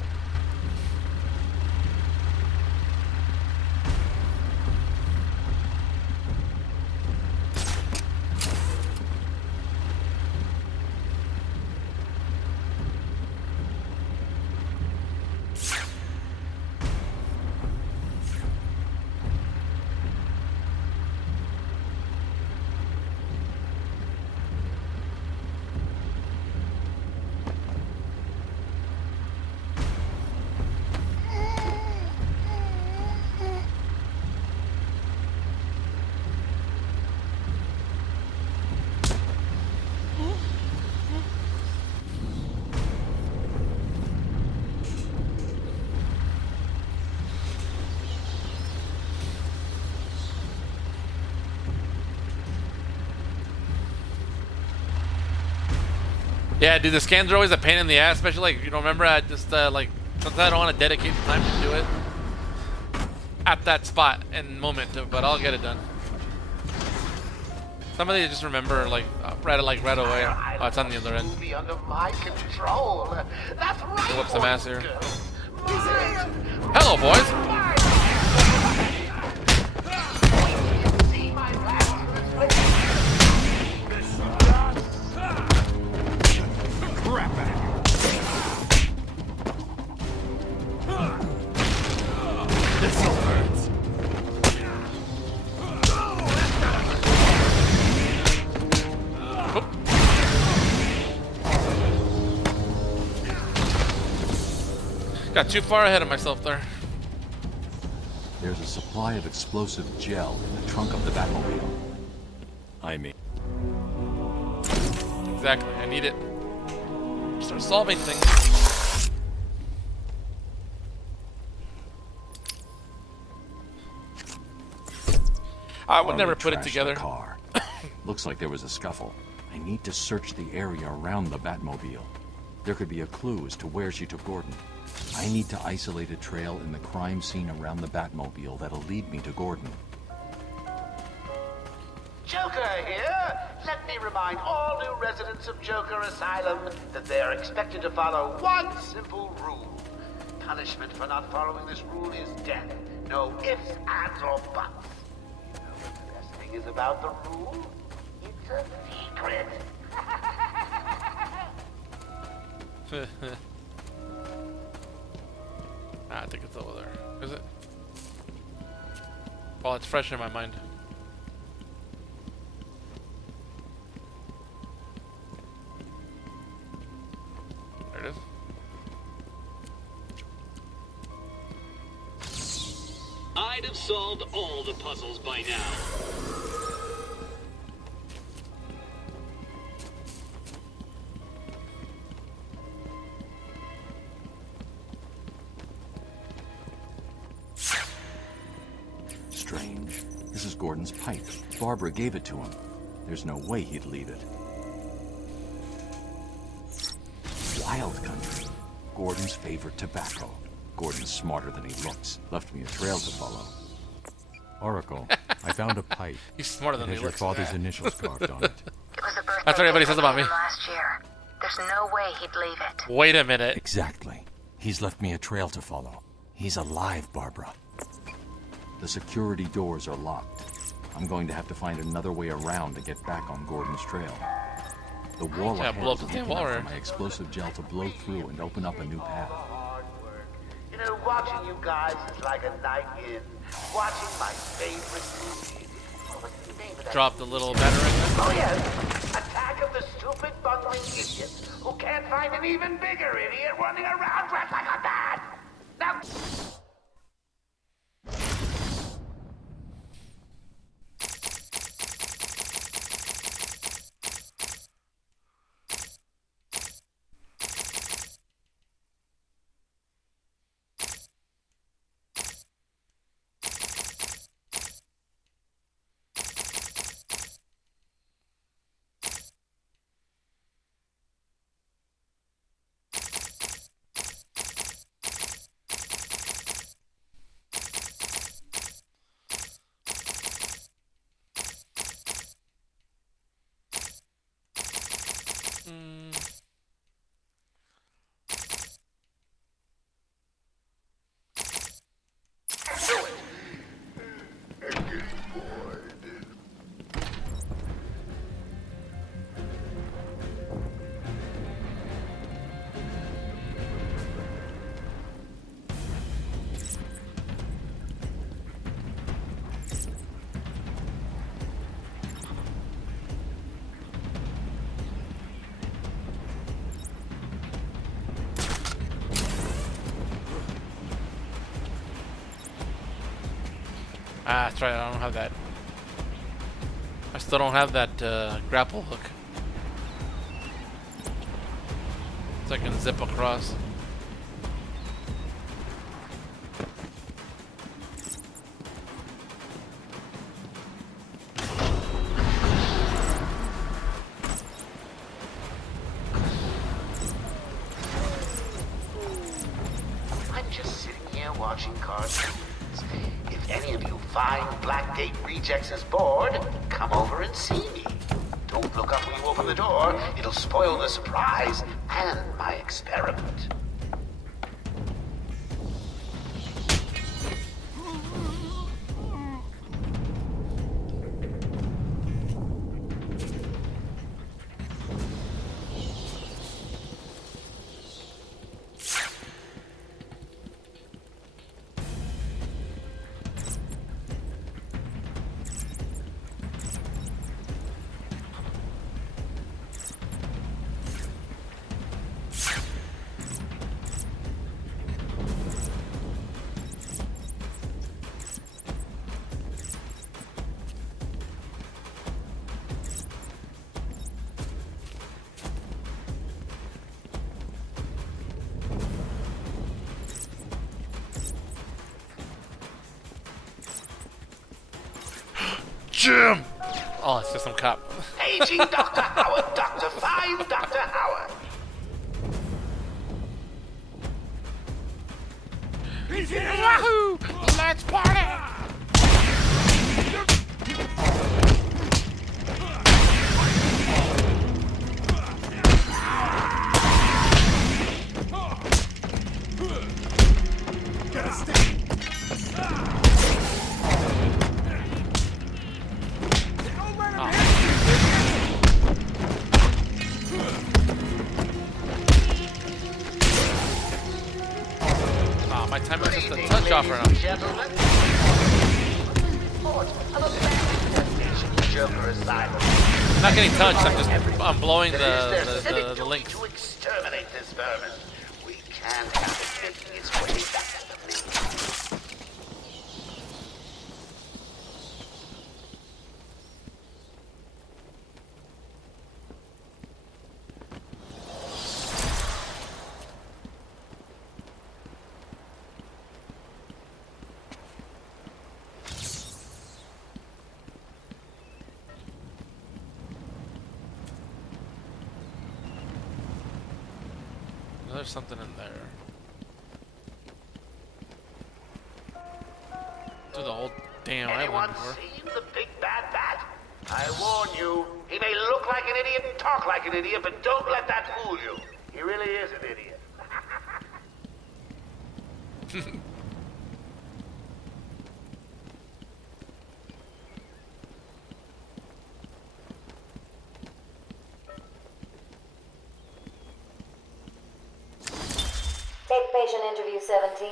Yeah, dude, the scans are always a pain in the ass, especially like, you know, remember I just like sometimes I don't want to dedicate the time to do it at that spot and moment, but I'll get it done. Some of these just remember like right away. Oh, it's on the other end. Be under my control. That's right. Whoop some ass here. Hello, boys. Got too far ahead of myself there. There's a supply of explosive gel in the trunk of the Batmobile. I mean... Exactly, I need it. Start solving things. I would never put it together. Car. Looks like there was a scuffle. I need to search the area around the Batmobile. There could be a clue as to where she took Gordon. I need to isolate a trail in the crime scene around the Batmobile that'll lead me to Gordon. Joker here. Let me remind all new residents of Joker Asylum that they are expected to follow one simple rule. Punishment for not following this rule is death. No ifs, ands, or buts. You know what the best thing is about the rule? It's a secret. I think it's over there. Is it? Well, it's fresh in my mind. There it is. I'd have solved all the puzzles by now. Strange. This is Gordon's pipe. Barbara gave it to him. There's no way he'd leave it. Wild country. Gordon's favorite tobacco. Gordon's smarter than he looks. Left me a trail to follow. Oracle, I found a pipe. He's smarter than it has he your looks. father's initials carved on it. It was a birthday That's what everybody says about me. last year. There's no way he'd leave it. Wait a minute. Exactly. He's left me a trail to follow. He's alive, Barbara. The security doors are locked. I'm going to have to find another way around to get back on Gordon's trail. The wall Yeah, ahead blow up is the weak wall, enough or- for my explosive gel to blow through and open up a new path. You know, watching you guys is like a night in. Watching my favorite movie. What's the name of that? Drop the little veteran. Oh yes, Attack of the Stupid Bungling Idiots who can't find an even bigger idiot running around dressed like a man. Now. Ah, that's right, I don't have that. I still don't have that grapple hook. So I can zip across. just sitting here watching cartoons. If any of you find Blackgate Rejects' board, come over and see me. Don't look up when you open the door. It'll spoil the surprise and my experiment. Jim! Oh, it's just some cop. Paging Dr. Howard, Dr. Fine Dr. Howard. He's here! Wahoo! Let's party! Gotta stay. My time is just a touch off right now. I'm not getting touched, I'm blowing the links. To exterminate this vermin. We can't have it making its way back to the main. There's something in there. To the whole damn Anyone island before. seen the big bad bat? I warn you, he may look like an idiot and talk like an idiot, but don't let that fool you. He really is an idiot. Take patient interview 17.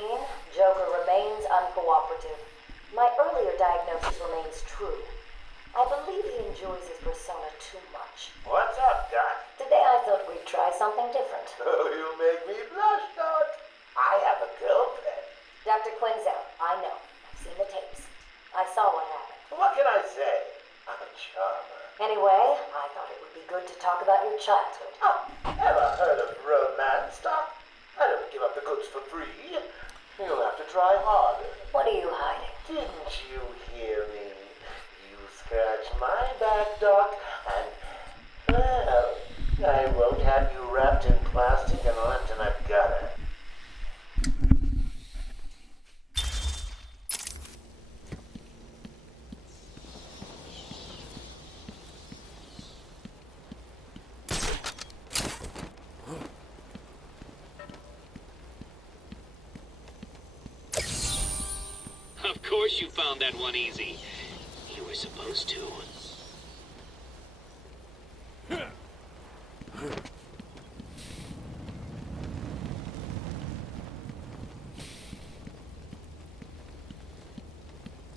Joker remains uncooperative. My earlier diagnosis remains true. I believe he enjoys his persona too much. What's up, Doc? Today I thought we'd try something different. Oh, you make me blush, Doc. I have a girlfriend. Dr. Quinzel, I know. I've seen the tapes. I saw what happened. What can I say? I'm a charmer. Anyway, I thought it would be good to talk about your childhood. Oh, ever heard of romance, Doc? I don't give up the goods for free. You'll have to try harder. What are you hiding? Didn't you hear me? You scratch my back, Doc, and, well, I won't have you wrapped in plastic and left in a gutter. Of course you found that one easy. You were supposed to.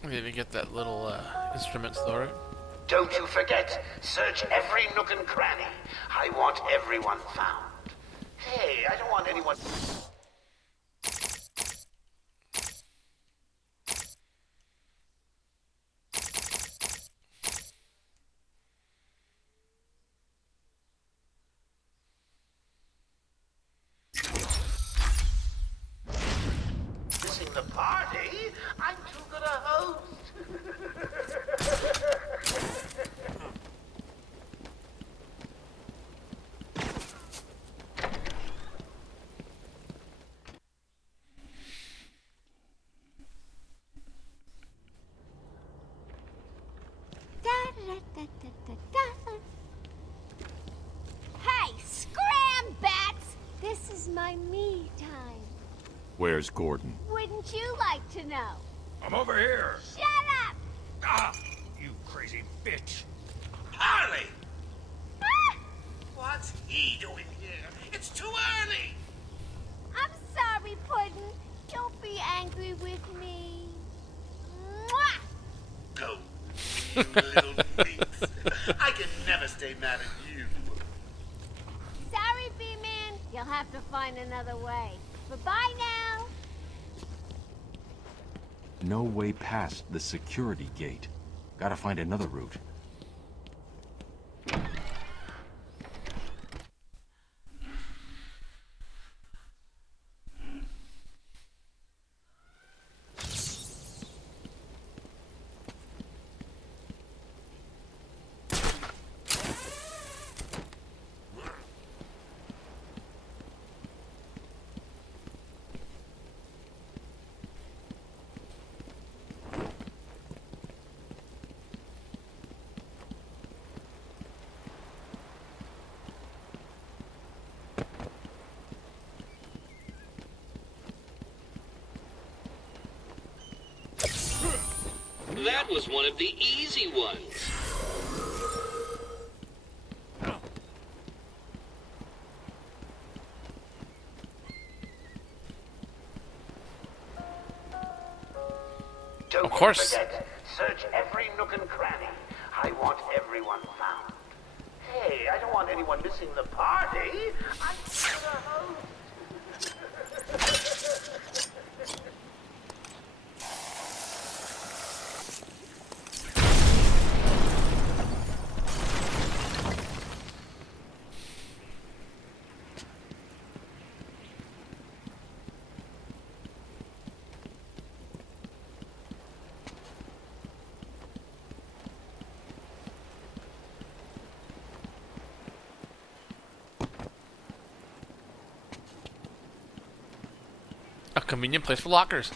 Maybe get that little instrument store. Don't you forget, search every nook and cranny. I want everyone found. Hey, I don't want anyone... missing the party? I'm too good a host. my me time. Where's Gordon? Wouldn't you like to know? I'm over here. Shut up! Ah, you crazy bitch. Harley! Ah! What's he doing here? It's too early! I'm sorry, Puddin'. Don't be angry with me. Mwah! Go, you little minx. I can never stay mad at you. Sorry, B-Man. You'll have to find another way. Bye-bye now. No way past the security gate. Gotta find another route. That was one of the easy ones. Don't Of course. forget, search every nook and cranny. I want everyone found. Hey, I don't want anyone missing the party. I'm the host. A convenient place for lockers.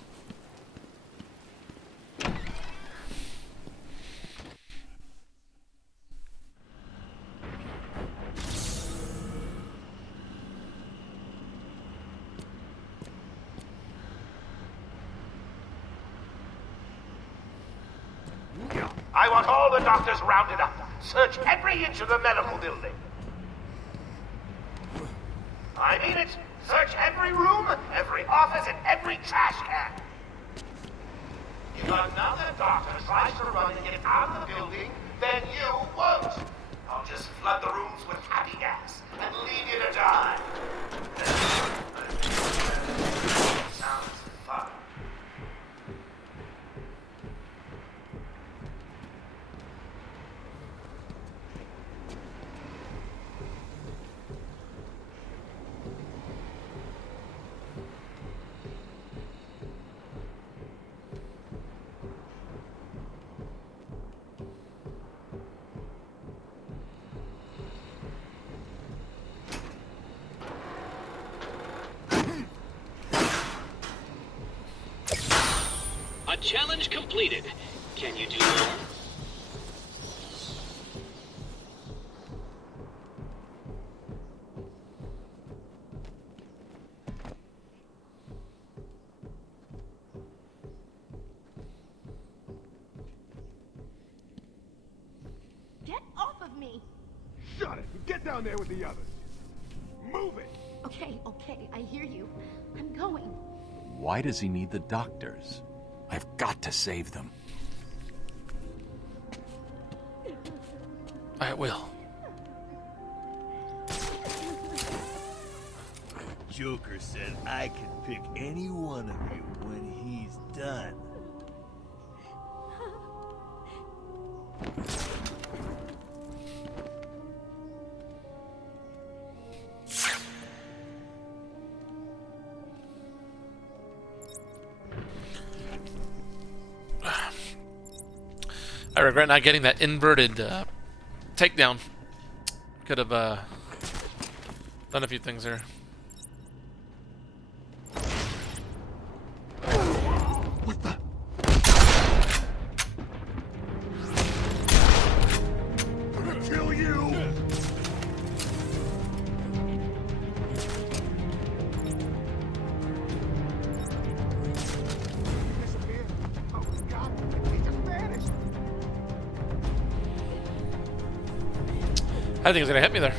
I want all the doctors rounded up. Search every inch of the medical building. I mean it. Search every room, every office, and every trash can. If another doctor tries to run and get out of the building, then you won't. I'll just flood the rooms with happy gas and leave you to die. Sounds fun. Challenge completed. Can you do more? Get off of me! Shut it! Get down there with the others! Move it! Okay, I hear you. I'm going. Why does he need the doctors? I've got to save them. I will. Joker said I can pick any one of you when he's done. I regret not getting that inverted takedown. Could have done a few things there. What the? I'm gonna kill you! I think it's gonna hit me there.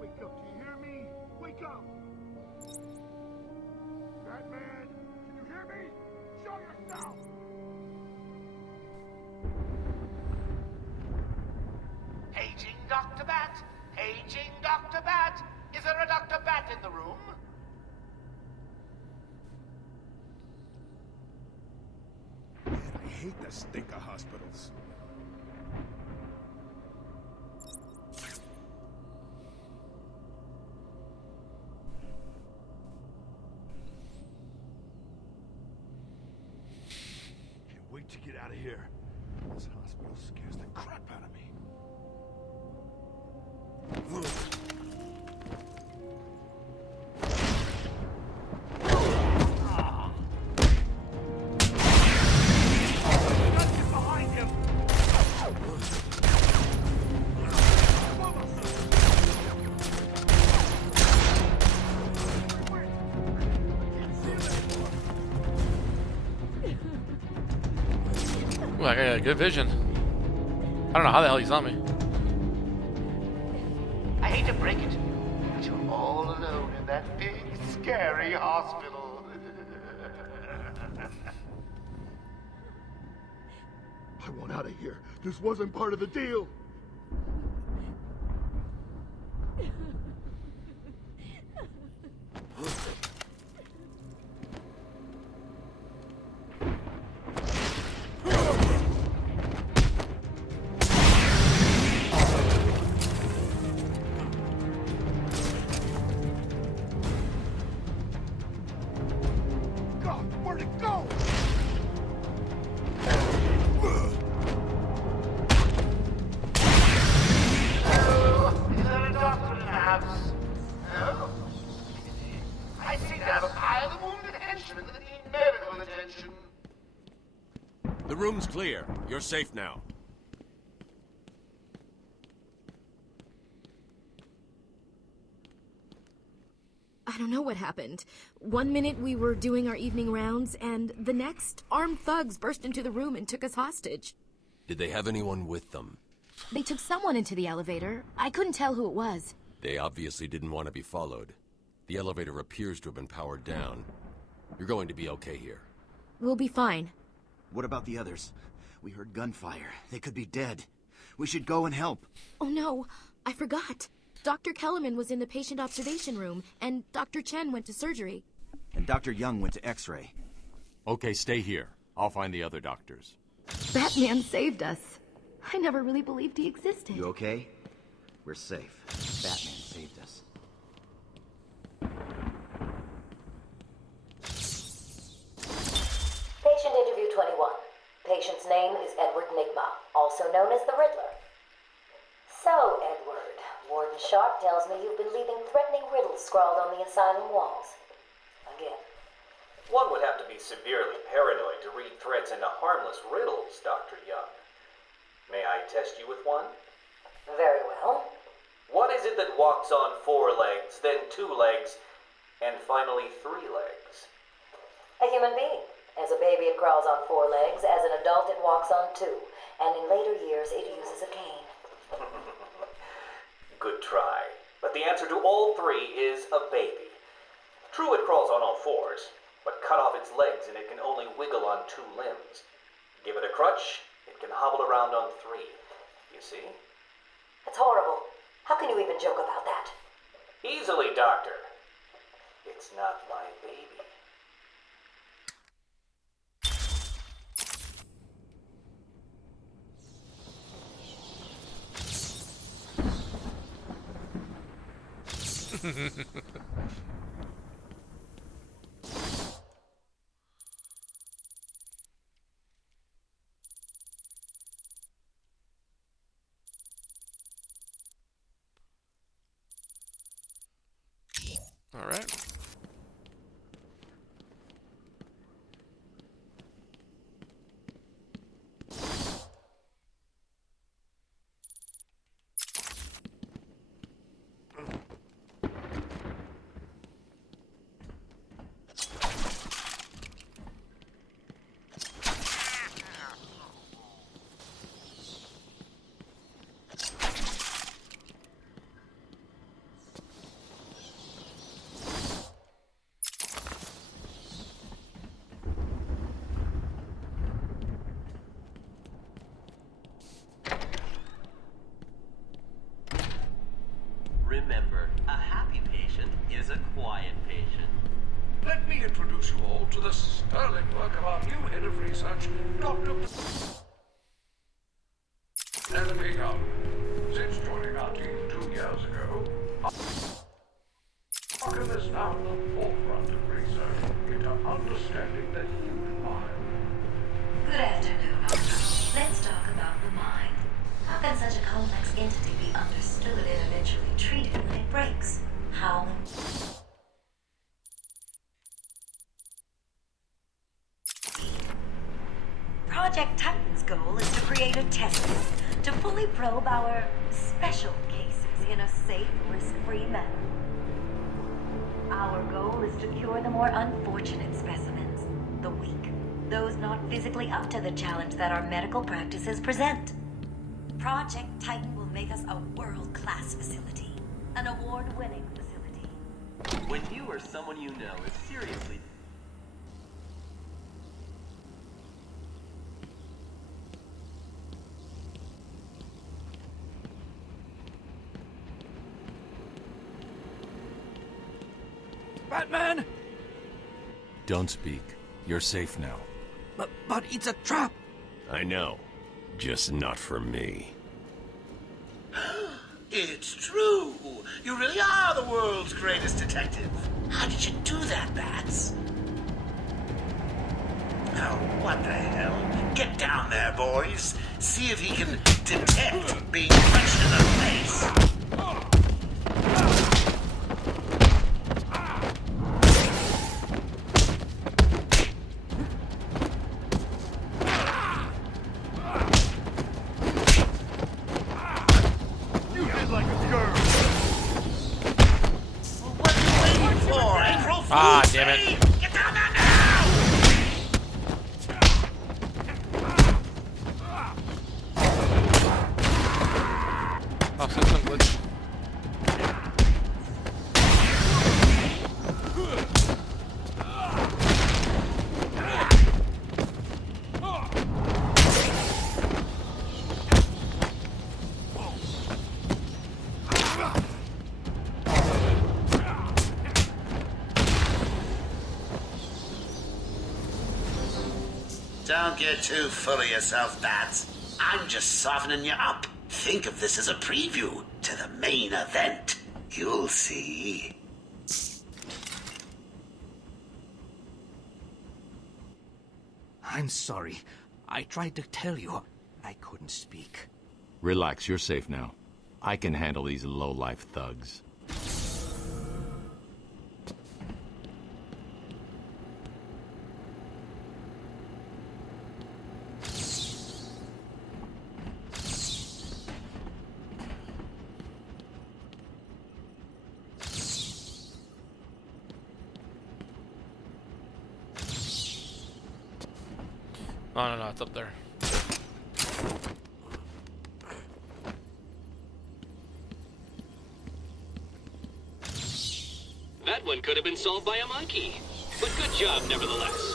Wake up, do you hear me? Wake up! Batman, can you hear me? Show yourself! Paging Dr. Bat! Paging Dr. Bat! Is there a Dr. Bat in the room? Man, I hate the stink of hospitals. Can't wait to get out of here. This hospital scares the crap out of me. Get behind him! Ooh, I got good vision. I don't know how the hell he saw me. I hate to break it to you, but you're all alone in that big, scary hospital. I want out of here. This wasn't part of the deal. God, where'd it go? Is there a doctor in the house? No? I seem to have a pile of wounded henchmen that need medical attention. The room's clear. You're safe now. I don't know what happened. One minute we were doing our evening rounds, and the next, armed thugs burst into the room and took us hostage. Did they have anyone with them? They took someone into the elevator. I couldn't tell who it was. They obviously didn't want to be followed. The elevator appears to have been powered down. You're going to be okay here. We'll be fine. What about the others? We heard gunfire. They could be dead. We should go and help. Oh no, I forgot. Dr. Kellerman was in the patient observation room, and Dr. Chen went to surgery. And Dr. Young went to X-ray. Okay, stay here. I'll find the other doctors. Batman saved us. I never really believed he existed. You okay? We're safe. Batman saved us. Patient interview 21. Patient's name is Edward Nigma, also known as the Riddler. So, Edward, Warden Sharp tells me you've been leaving threatening riddles scrawled on the asylum walls. Again. One would have to be severely paranoid to read threats into harmless riddles, Dr. Young. May I test you with one? Very well. What is it that walks on 4 legs, then 2 legs, and finally 3 legs? A human being. As a baby, it crawls on 4 legs. As an adult, it walks on 2. And in later years, it uses a cane. Good try. But the answer to all 3 is a baby. True, it crawls on all 4s, but cut off its legs and it can only wiggle on 2 limbs. Give it a crutch, it can hobble around on 3. You see? That's horrible. How can you even joke about that? Easily, Doctor. It's not my baby. All right. remember, a happy patient is a quiet patient. Let me introduce you all to the sterling work of our new head of research, Dr. Enemy Young. Since joining our team 2 years ago, Arkham is now at the forefront of research into understanding the human mind. Good afternoon, Doctor. Let's talk about the mind. How can such a complex entity be understood and eventually treated when it breaks? How? Project Titan's goal is to create a test bed to fully probe our special cases in a safe, risk-free manner. Our goal is to cure the more unfortunate specimens, the weak, those not physically up to the challenge that our medical practices present. Project Titan will make us a world-class facility, an award-winning facility. When you or someone you know is seriously... Batman! Don't speak. You're safe now. But it's a trap! I know. Just not for me. It's true. You really are the world's greatest detective. How did you do that, Bats? Oh, what the hell? Get down there, boys. See if he can detect being punched in the face. Ah, damn it. Get down there now! Oh, system glitch. Don't get too full of yourself, Bats. I'm just softening you up. Think of this as a preview to the main event. You'll see. I'm sorry. I tried to tell you. I couldn't speak. Relax, you're safe now. I can handle these low-life thugs. Oh, no, it's up there. That one could have been solved by a monkey. But good job, nevertheless.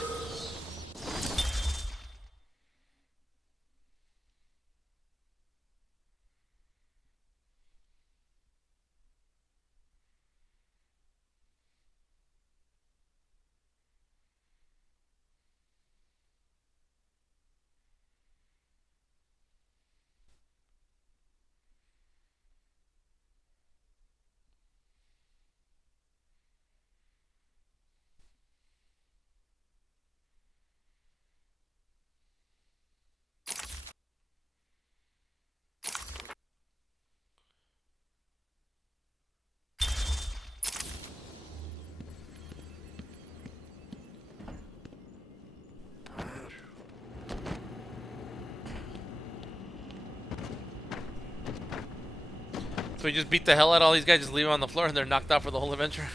So we just beat the hell out of all these guys, just leave them on the floor, and they're knocked out for the whole adventure.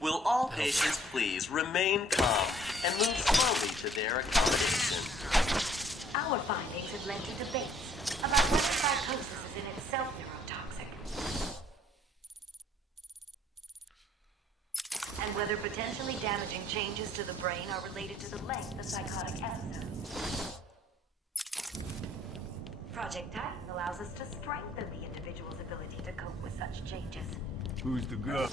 Will all patients please remain calm and move slowly to their accommodation? Our findings have led to debates about whether psychosis is in itself neurotoxic. And whether potentially damaging changes to the brain are related to the length of psychotic episodes. Project Titan allows us to strengthen the individual's ability to cope with such changes. Who's the girl?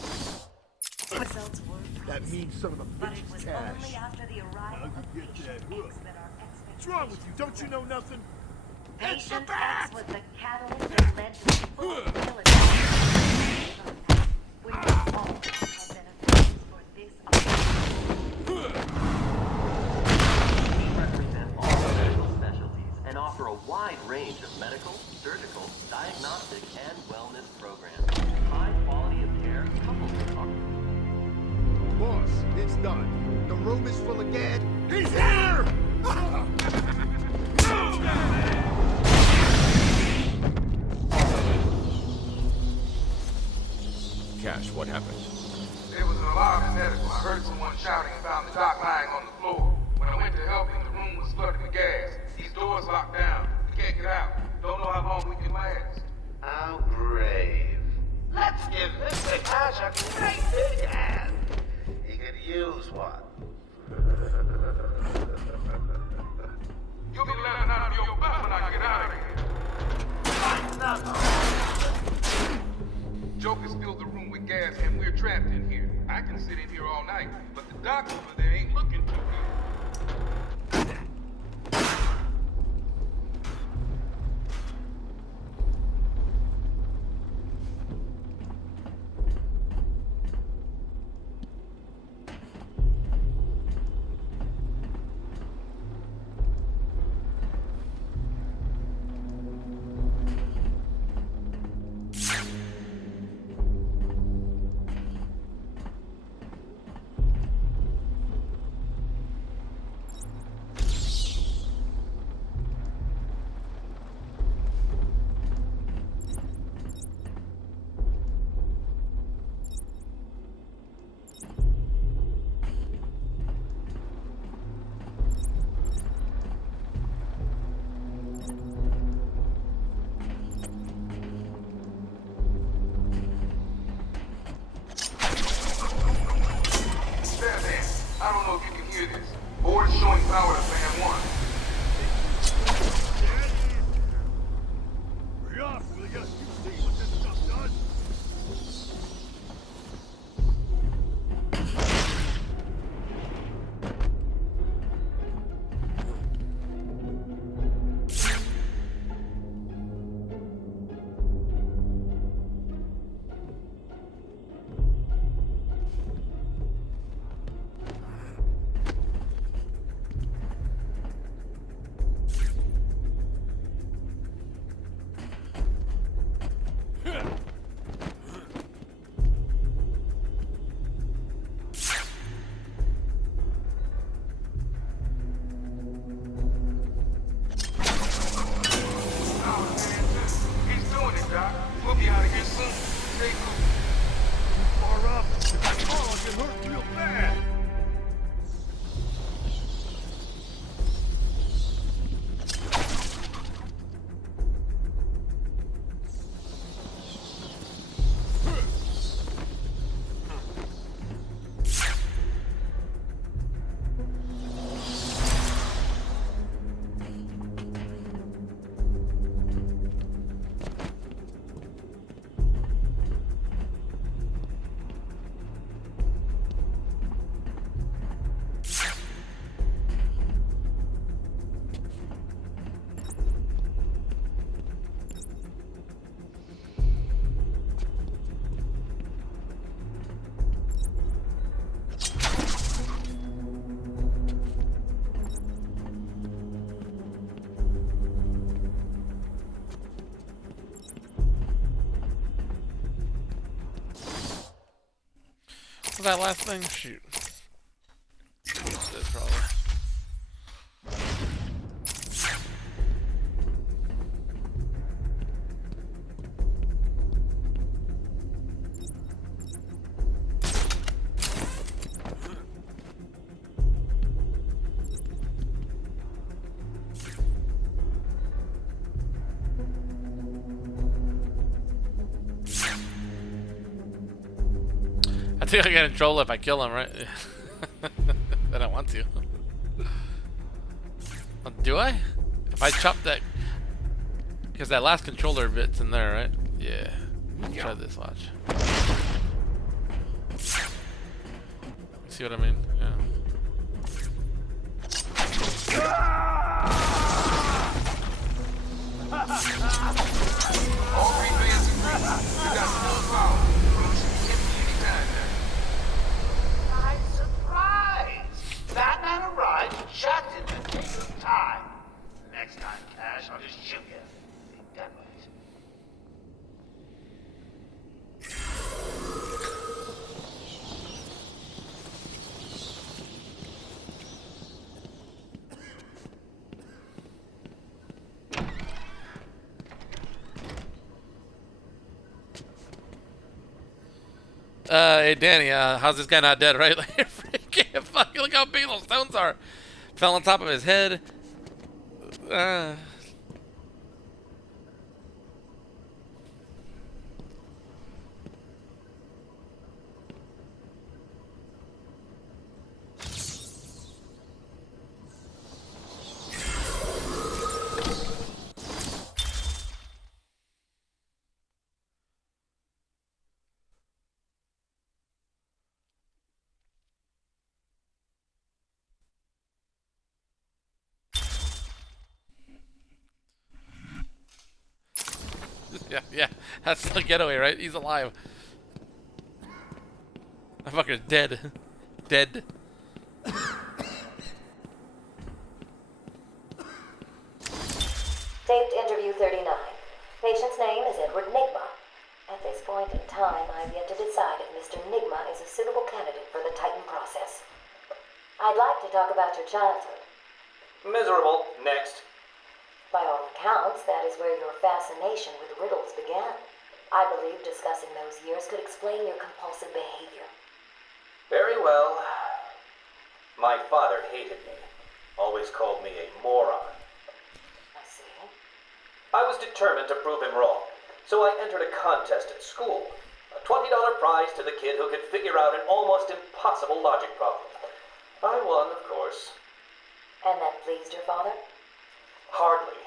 Results were That promising, means some of the but it bitch's was cash. only after the arrival Now of you get Patient that hook. X that our What's wrong with you? Don't you know nothing? Patient X was the catalyst that led to the full military. We must all have beneficiaries for this We represent all medical specialties and offer a wide range of medical, surgical, diagnostic, and wellness programs. High quality of care coupled with our... Boss, it's done. The room is full of gad. He's here! Cash, what happened? There was an alarm in medical. I heard someone shouting and found the doc lying on the floor. When I went to help him, the room was flooded with gas. These doors locked down. We can't get out. Don't know how long we can last. How brave. Let's give Mr. Cash a great big hand. He could use one. You'll be laughing out of your butt when I get out of here. Joker's filled the room with gas and we're trapped in here. I can sit in here all night, but the doc over there ain't looking too good. I don't know if you can hear this. Board showing power to fan 1. Hurry up, will ya? You see what this stuff does? He's doing it, Doc. We'll be out of here soon. Stay cool. Too far up. If I fall, I'll get hurt real bad. Was that last thing? Shoot. This probably. I think I get in trouble if I kill him, right? I don't want to. Do I? If I chop that... Because that last controller bit's in there, right? Yeah. Try this, watch. See what I mean? Yeah. All three players agree. You got full power. You should hit me anytime now. I'm surprised. Batman arrived just in the nick of time. Next time, Cash, I'll just shoot you. Ain't that right? Hey Danny, how's this guy not dead, right? Like, freaking fucking look how big those stones are. Fell on top of his head. Yeah, that's the getaway, right? He's alive. That fucker's dead. Dead. Taped interview 39. Patient's name is Edward Nigma. At this point in time, I've yet to decide if Mr. Nigma is a suitable candidate for the Titan process. I'd like to talk about your childhood. Miserable. Next. By all accounts, that is where your fascination with riddles began. I believe discussing those years could explain your compulsive behavior. Very well. My father hated me. Always called me a moron. I see. I was determined to prove him wrong, so I entered a contest at school. A $20 prize to the kid who could figure out an almost impossible logic problem. I won, of course. And that pleased your father? Hardly.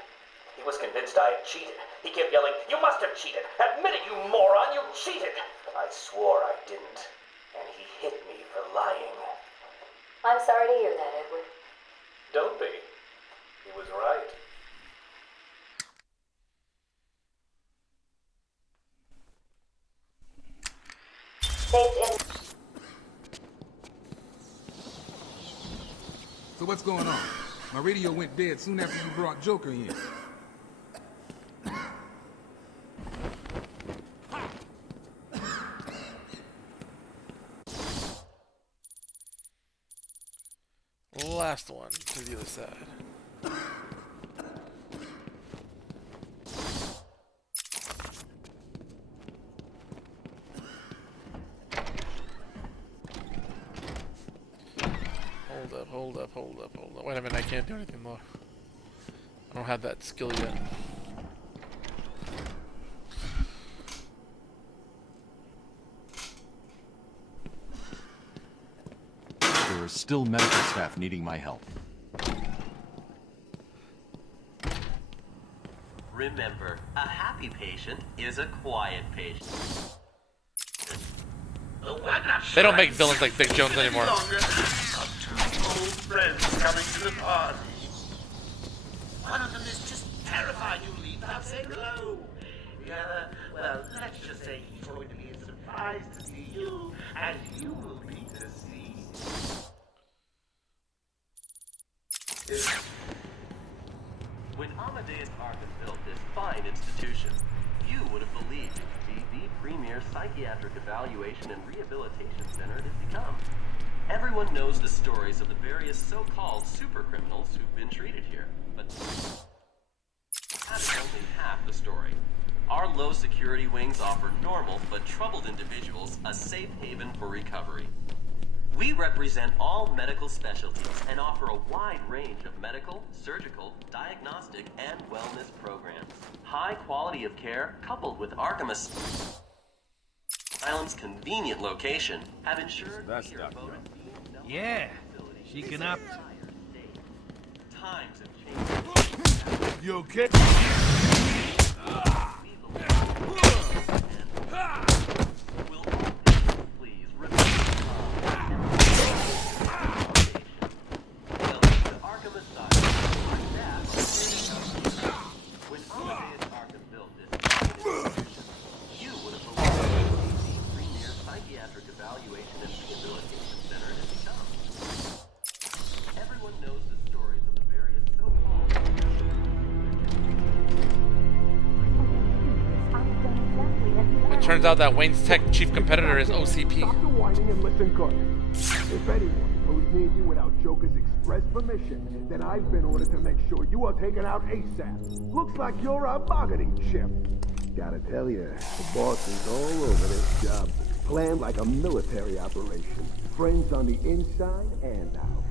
He was convinced I had cheated. He kept yelling, "You must have cheated! Admit it, you moron! You cheated!" I swore I didn't, and he hit me for lying. I'm sorry to hear that, Edward. Don't be. He was right. So what's going on? My radio went dead soon after you brought Joker in. Last one to the other side. Hold up. Wait a minute, I can't do anything more. I don't have that skill yet. There are still medical staff needing my help. Remember, a happy patient is a quiet patient. They don't make villains like Dick Jones anymore. Old friends coming to the party. One of them is just terrified you leave without saying hello. The other, well, let's just say he's going to be as surprised to see you as you will be to see. When Amadeus Arkham built this fine institution, you would have believed it could be the premier psychiatric evaluation and rehabilitation center it has become. Everyone knows the stories of the various so-called supercriminals who've been treated here, but that is only half the story. Our low security wings offer normal but troubled individuals a safe haven for recovery. We represent all medical specialties and offer a wide range of medical, surgical, diagnostic, and wellness programs. High quality of care coupled with Arkham Asylum's convenient location have ensured we are voted. Yeah, she can up. Times have changed. You okay? Will all patients please remain calm? Welcome to Arkham Asylum. Our staff are here to help you. When Amadeus Arkham built this institution, you would have believed it would be the premier psychiatric evaluation and rehabilitation center it has become. Everyone knows the stories of the various so-called. It turns out that Wayne's Tech chief competitor is OCP. Stop your whining and listen good. If anyone goes near you without Joker's express permission, then I've been ordered to make sure you are taken out ASAP. Looks like you're a bargaining chip. Gotta tell you, the boss is all over this job. Planned like a military operation. Friends on the inside and out.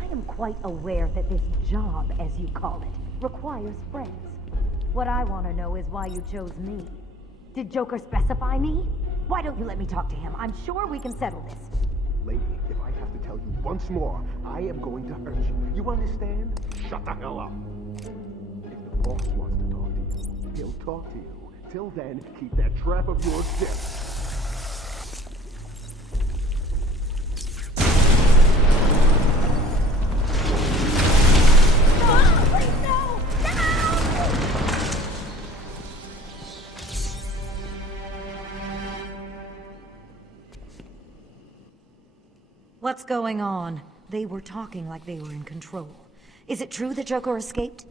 I am quite aware that this job, as you call it, requires friends. What I want to know is why you chose me. Did Joker specify me? Why don't you let me talk to him? I'm sure we can settle this. Lady, if I have to tell you once more, I am going to hurt you. You understand? Shut the hell up. If the boss wants to talk to you, he'll talk to you. Till then, keep that trap of yours zipped. What's going on? They were talking like they were in control. Is it true that Joker escaped?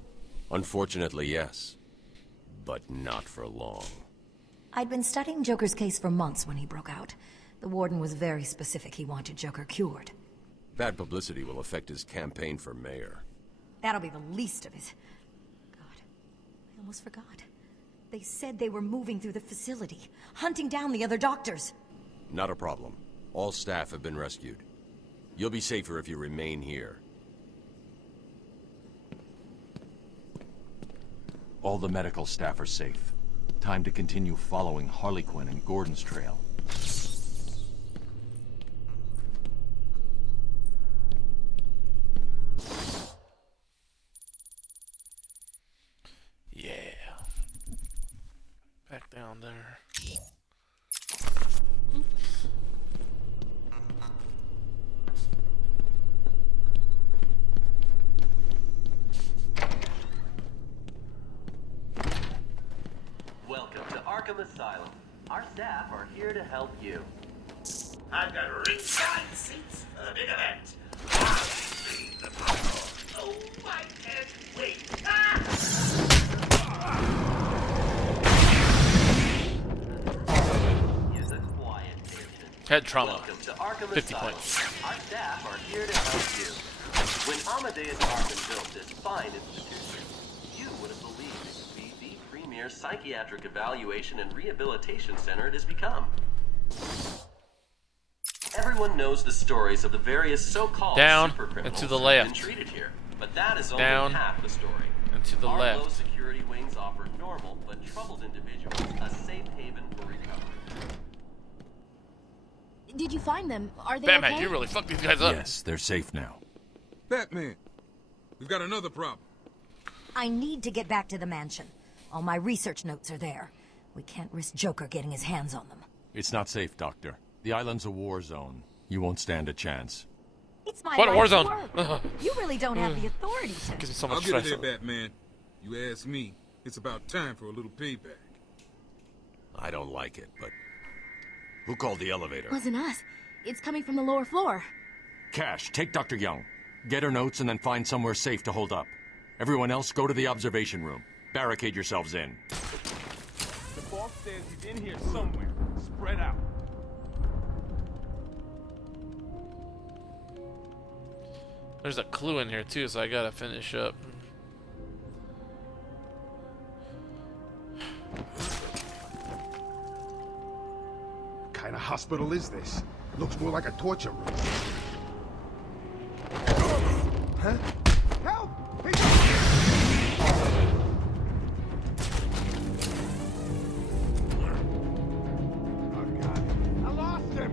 Unfortunately, yes. But not for long. I'd been studying Joker's case for months when he broke out. The warden was very specific he wanted Joker cured. Bad publicity will affect his campaign for mayor. That'll be the least of it. God, I almost forgot. They said they were moving through the facility, hunting down the other doctors. Not a problem. All staff have been rescued. You'll be safer if you remain here. All the medical staff are safe. Time to continue following Harley Quinn and Gordon's trail. Yeah. Back down there. Welcome to Arkham Asylum. Our staff are here to help you. I've got ringside seats for the big event. I'll see the power. Oh, I can't wait. Use a quiet patient. Head trauma. Welcome to Arkham 50 Asylum. points. Our staff are here to help you. When Amadeus Arkham built this fine institution, you would have believed it would be the premier psychiatric evaluation and rehabilitation center it has become. Everyone knows the stories of the various so-called Down super criminals and to the who have left. been treated here, but that is only Down half the story. and to the Our left. low security wings offer normal but troubled individuals a safe haven for recovery. Did you find them? Are they Batman, okay? you really fucked these guys up. Yes, they're safe now. Batman, we've got another problem. I need to get back to the mansion. All my research notes are there. We can't risk Joker getting his hands on them. It's not safe, Doctor. The island's a war zone. You won't stand a chance. It's my What right war to zone? work. You really don't have the authority to. Gives me so I'll much get it stress. there, Batman. You ask me, it's about time for a little payback. I don't like it, but... Who called the elevator? Wasn't us. It's coming from the lower floor. Cash, take Dr. Young. Get her notes and then find somewhere safe to hold up. Everyone else, go to the observation room. Barricade yourselves in. The boss says he's in here somewhere. Spread out. There's a clue in here too, so I gotta finish up. What kind of hospital is this? Looks more like a torture room. Huh? Help! Oh, God. I lost him!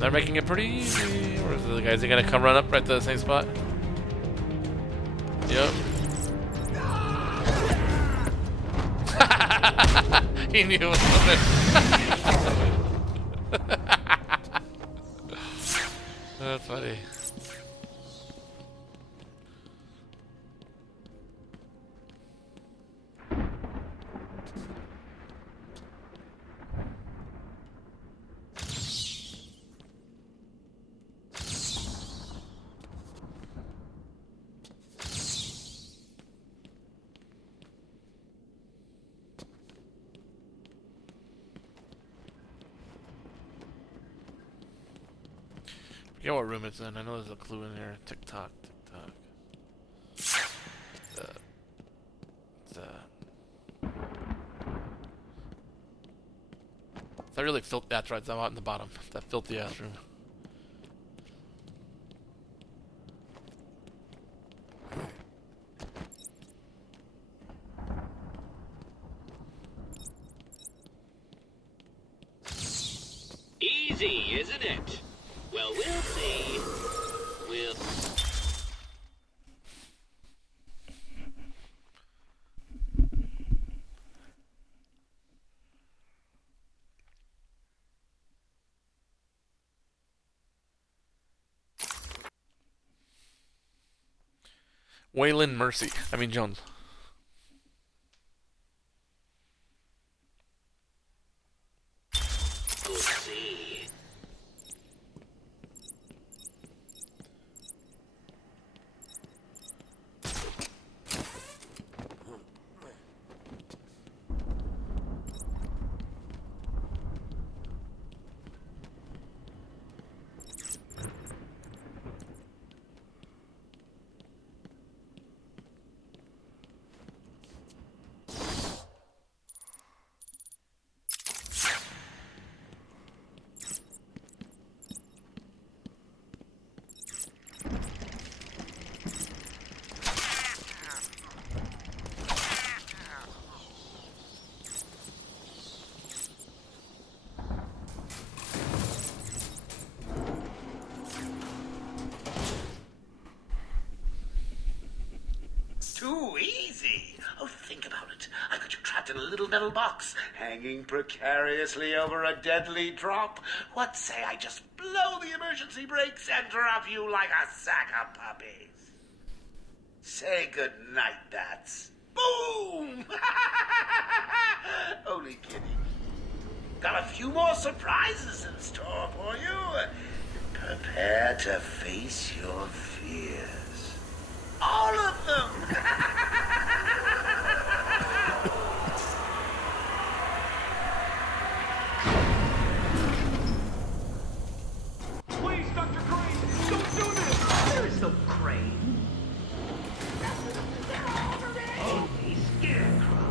They're making it pretty easy. Or is the guys gonna come run up right to the same spot? Yep. He knew it was coming. That's funny. I forget what room it's in. I know there's a clue in here. TikTok, TikTok. I really filthy. That's right. I'm out in the bottom. That filthy ass room. Easy, isn't it? Well, we'll see. We'll... Waylon Mercy. I mean Jones. We'll see. Too easy. Oh, think about it. I got you trapped in a little metal box, hanging precariously over a deadly drop. What say I just blow the emergency brakes and drop you like a sack of puppies? Say good night, bats. Boom! Only kidding. Got a few more surprises in store for you. Prepare to face your fears. All of them! Please, Dr. Crane, don't do this! There is no Crane. Only Scarecrow.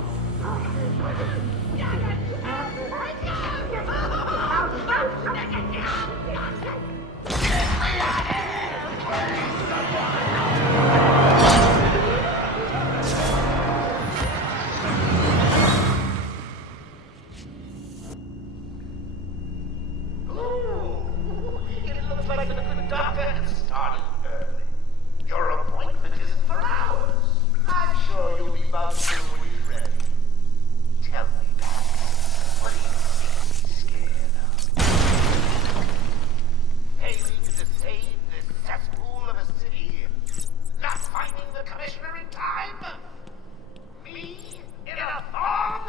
It looks like the good doctor has started early. Your appointment isn't for hours. I'm sure you'll be about to when he's ready. Tell me, Pat, what do you think he's scared of? Failing to save this cesspool of a city? Not finding the commissioner in time? Me in a thong?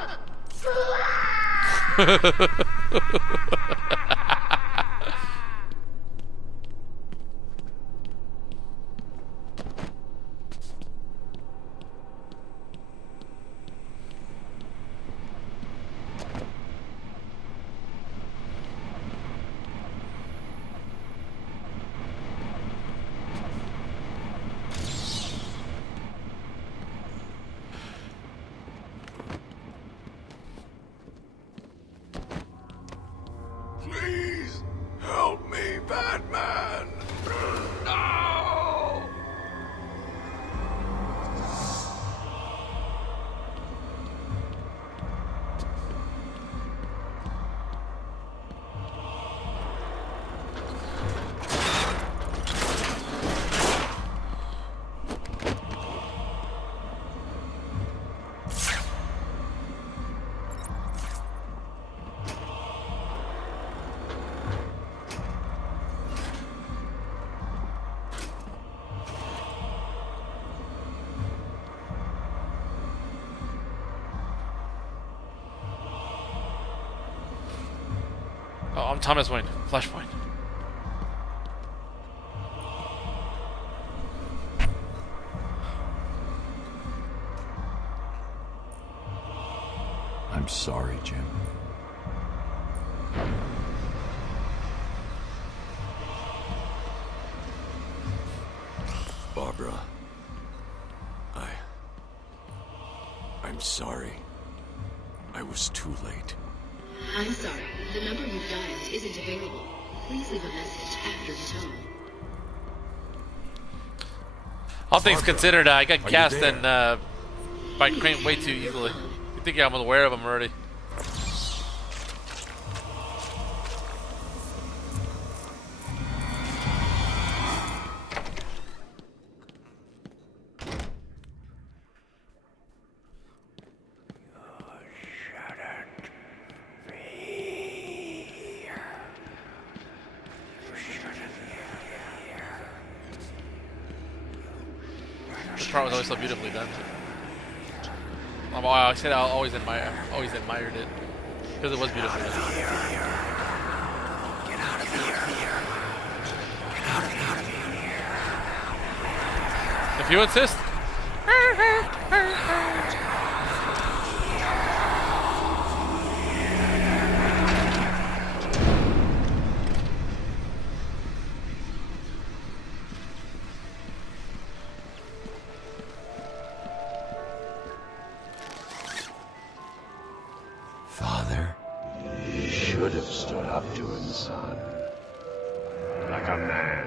Oh, I'm Thomas Wayne. Flashpoint. I'm sorry, Jim. Barbara. I'm sorry. I was too late. I'm sorry. The number you've dialed isn't available. Please leave a message after the tone. All things considered, I got you gassed there? and by Crane way too easily. You think I'm aware of him already? This part was always so beautifully done. I said I always admired it because it was beautifully done. Get out of here. If you insist. Father, You should have stood up to him, son. Like a man.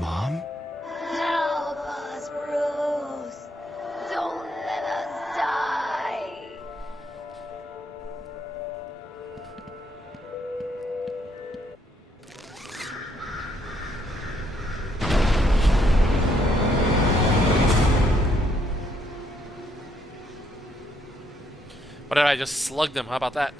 Mom? Help us, Bruce. Don't let us die. What if I just slugged him? How about that?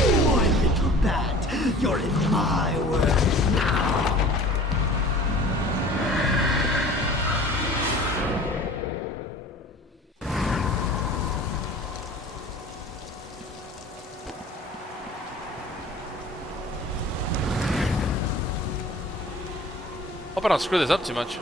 Boy, little bat, you're in my world now. Hope I don't screw this up too much.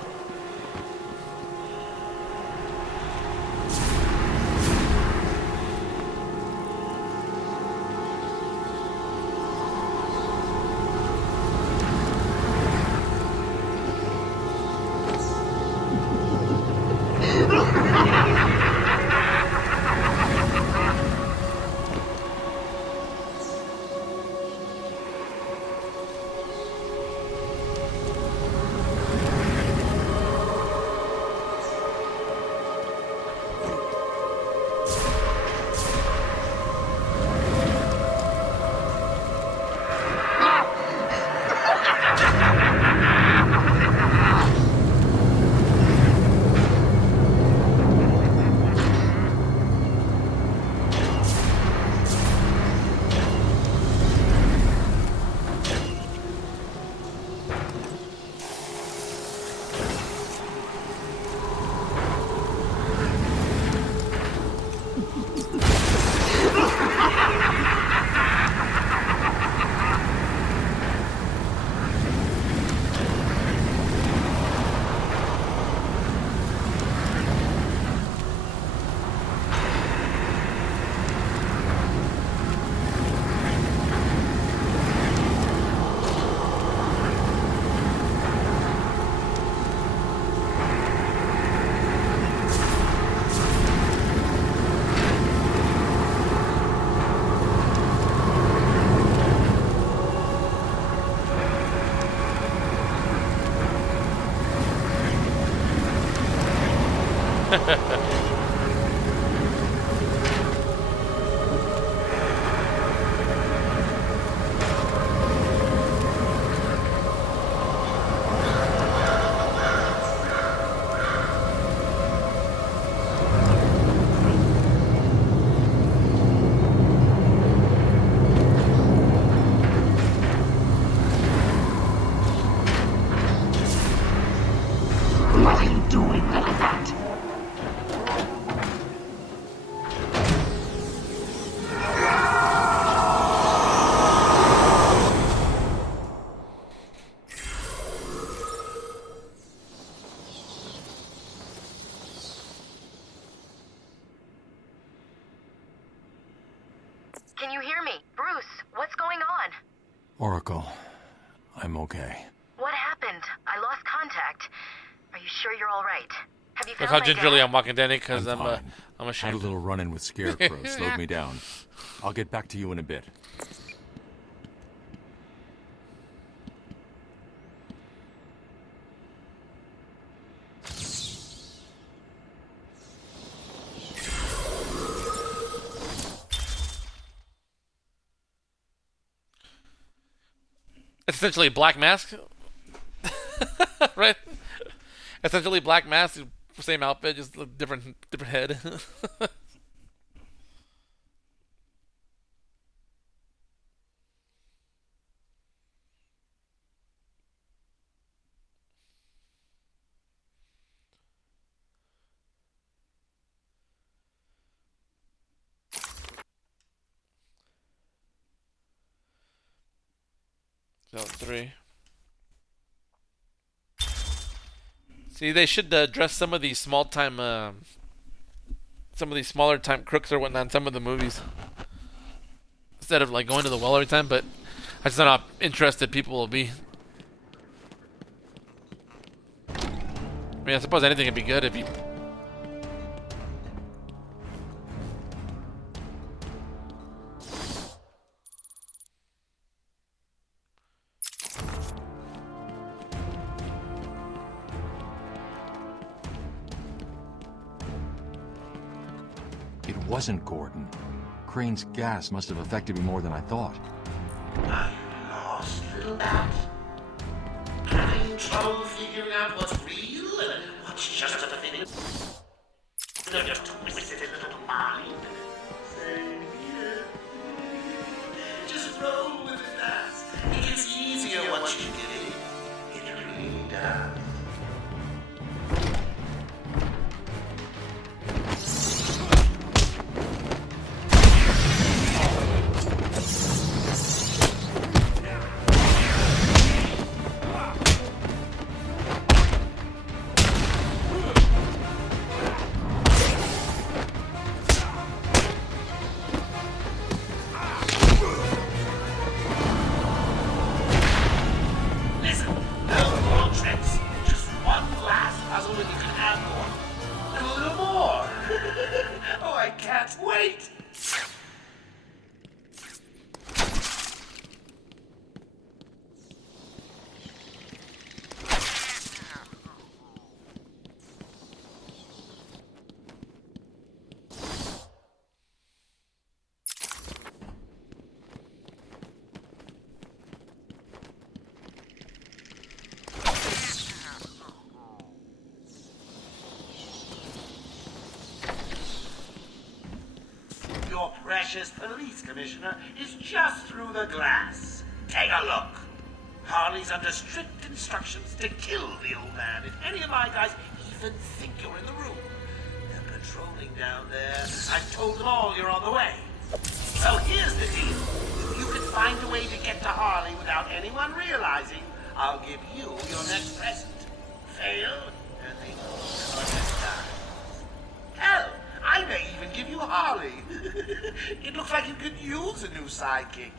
Can you hear me? Bruce, what's going on? Oracle, I'm okay. What happened? I lost contact. Are you sure you're all right? Have you Look found how my gingerly dad? I'm walking, Danny, because I'm fine. Had ashamed. a little run-in with Scarecrow, slowed me down. I'll get back to you in a bit. It's essentially Black Mask, right? Essentially Black Mask, same outfit, just a different head. Zone 3. See, they should address some of these smaller time crooks or whatnot in some of the movies. Instead of like going to the well every time, but I just don't know how interested people will be. I mean, I suppose anything would be good if you... It wasn't Gordon. Crane's gas must have affected me more than I thought. Are you lost, little bat? Having trouble figuring out what's real and what's just a thing? They're just twisted little mind. Same here. Just roll with it, Bass. It gets easier once you get in. It really does. Your precious police commissioner is just through the glass. Take a look. Harley's under strict instructions to kill the old man if any of my guys even think you're in the room. They're patrolling down there. I've told them all you're on the way. So here's the deal. If you can find a way to get to Harley without anyone realizing, I'll give you your next present. Fail, and they will die. Hell, I may even give you Harley. It looks like you could use a new sidekick.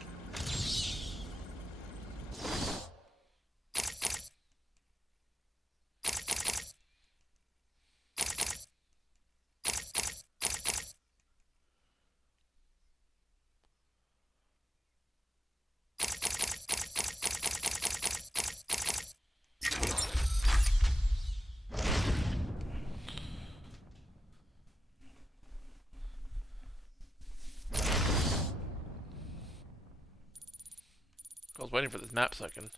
I was waiting for this map so I can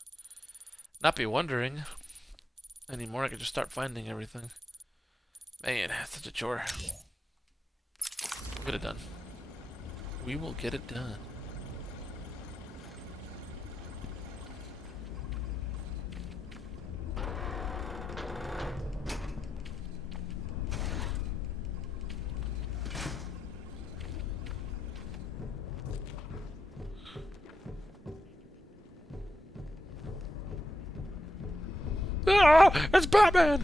not be wondering anymore. I can just start finding everything. Man, it's such a chore. We'll get it done. We will get it done. Ah, it's Batman!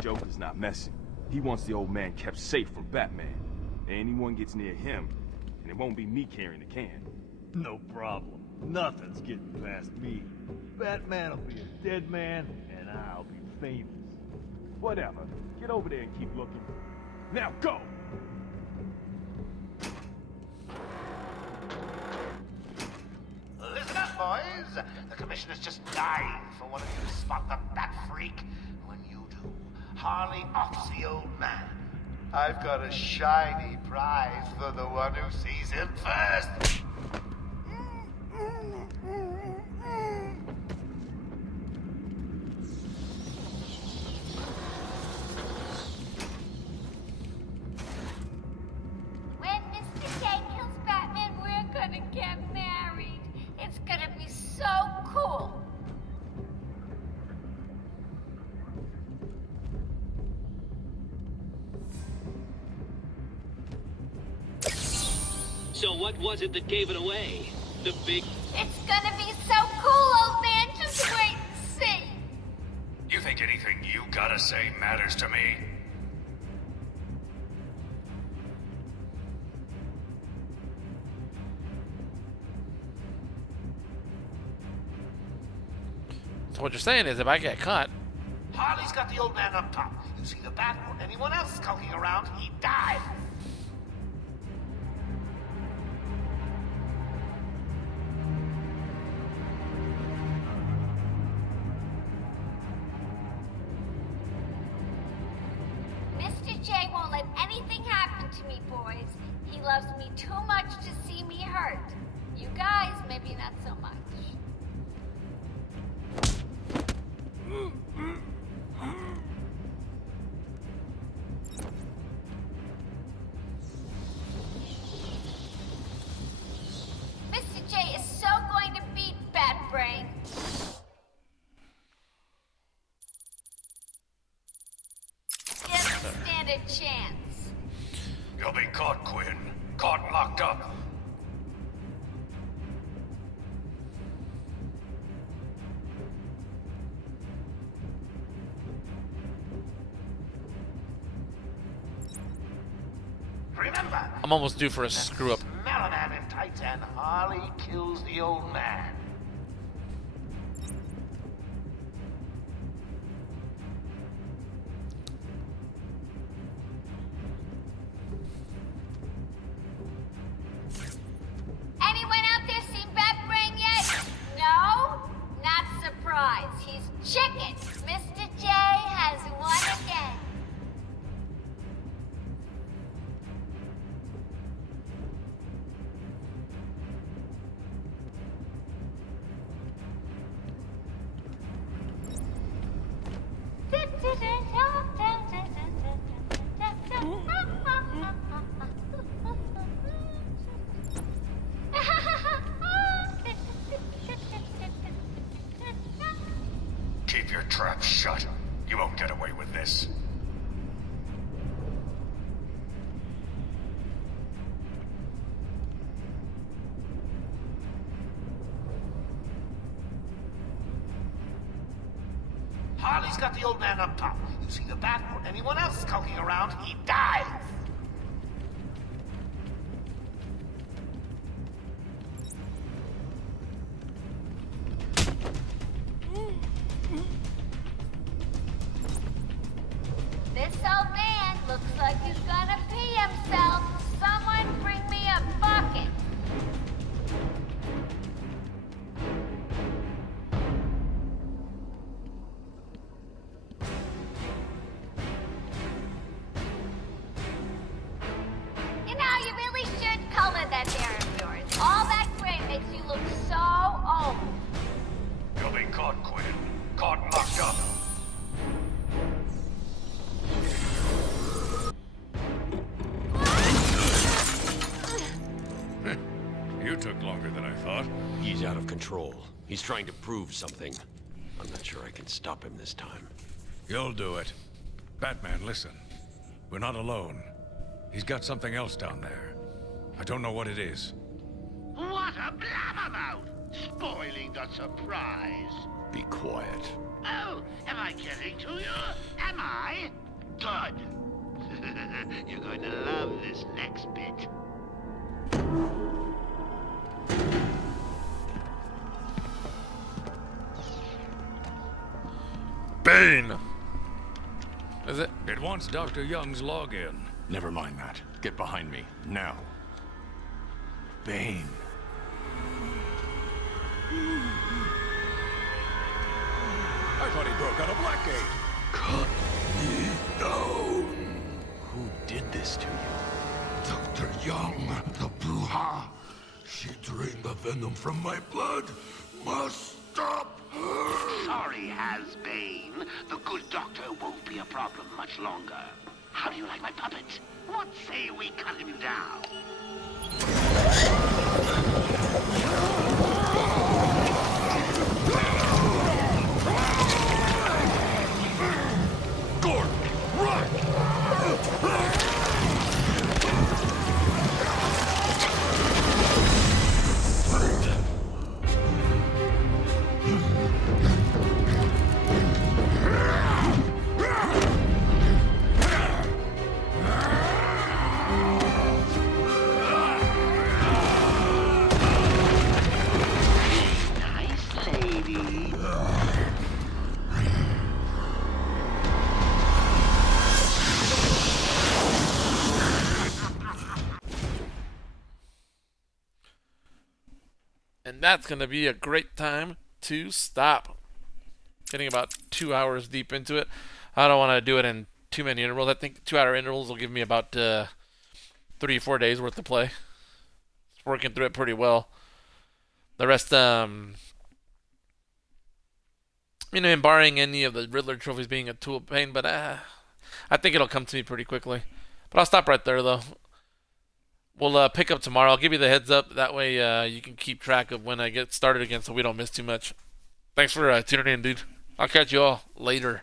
Joker's not messing. He wants the old man kept safe from Batman. Anyone gets near him, and it won't be me carrying the can. No problem. Nothing's getting past me. Batman will be a dead man, and I'll be famous. Whatever. Get over there and keep looking. Now go! Listen up, boys. The commissioner's just dying for one of you to spot the bat freak. When you do, Harley offs the old man. I've got a shiny prize for the one who sees him first. When Mr. J kills Batman, we're gonna get married. It's gonna be so cool. So what was it that gave it away? The big... It's gonna be so cool, old man. Just wait and see. You think anything you gotta say matters to me? So what you're saying is if I get caught... Harley's got the old man up top. You see the bat or anyone else skulking around, he dies. Mr. J won't let anything happen to me, boys. He loves me too much to see me hurt. You guys, maybe not so much. Mr. J is so going to beat Bat Brain. Doesn't stand a chance. You'll be caught, Quinn. Caught and locked up. Remember, I'm almost due for a screw up. Melaman in tights and Harley kills the old man. Anyone out there seen Bat Brain yet? No? Not surprised. He's chicken. Mr. J has won again. Keep your trap shut. You won't get away with this. Harley's got the old man up top. You see the bat or anyone else skulking around, he dies. This old man looks like he's gonna pee himself. Someone bring me a bucket. You know, you really should color that hair of yours. All that gray makes you look so old. You'll be caught, Quinn. Caught and locked up. You took longer than I thought. He's out of control. He's trying to prove something. I'm not sure I can stop him this time. You'll do it. Batman, listen. We're not alone. He's got something else down there. I don't know what it is. What a blabbermouth! Spoiling the surprise. Be quiet. Oh, am I getting to you? Am I? Good. You're going to love this next bit. Bane. Is it? It wants Dr. Young's login. Never mind that. Get behind me, now. Bane. I thought he broke out of Blackgate. Cut me down. Who did this to you? Dr. Young, the Bruja. She drained the venom from my blood. Must stop her. Sorry, Has-Bane. The good doctor won't be a problem much longer. How do you like my puppet? What say we cut him down? Gordon, run! Nice lady. And that's going to be a great time to stop. Getting about 2 hours deep into it. I don't want to do it in too many intervals. I think 2-hour intervals will give me about 3-4 days worth to play. It's working through it pretty well. The rest, barring any of the Riddler trophies being a tool of pain, but I think it'll come to me pretty quickly. But I'll stop right there, though. We'll pick up tomorrow. I'll give you the heads up. That way you can keep track of when I get started again so we don't miss too much. Thanks for tuning in, dude. I'll catch you all later.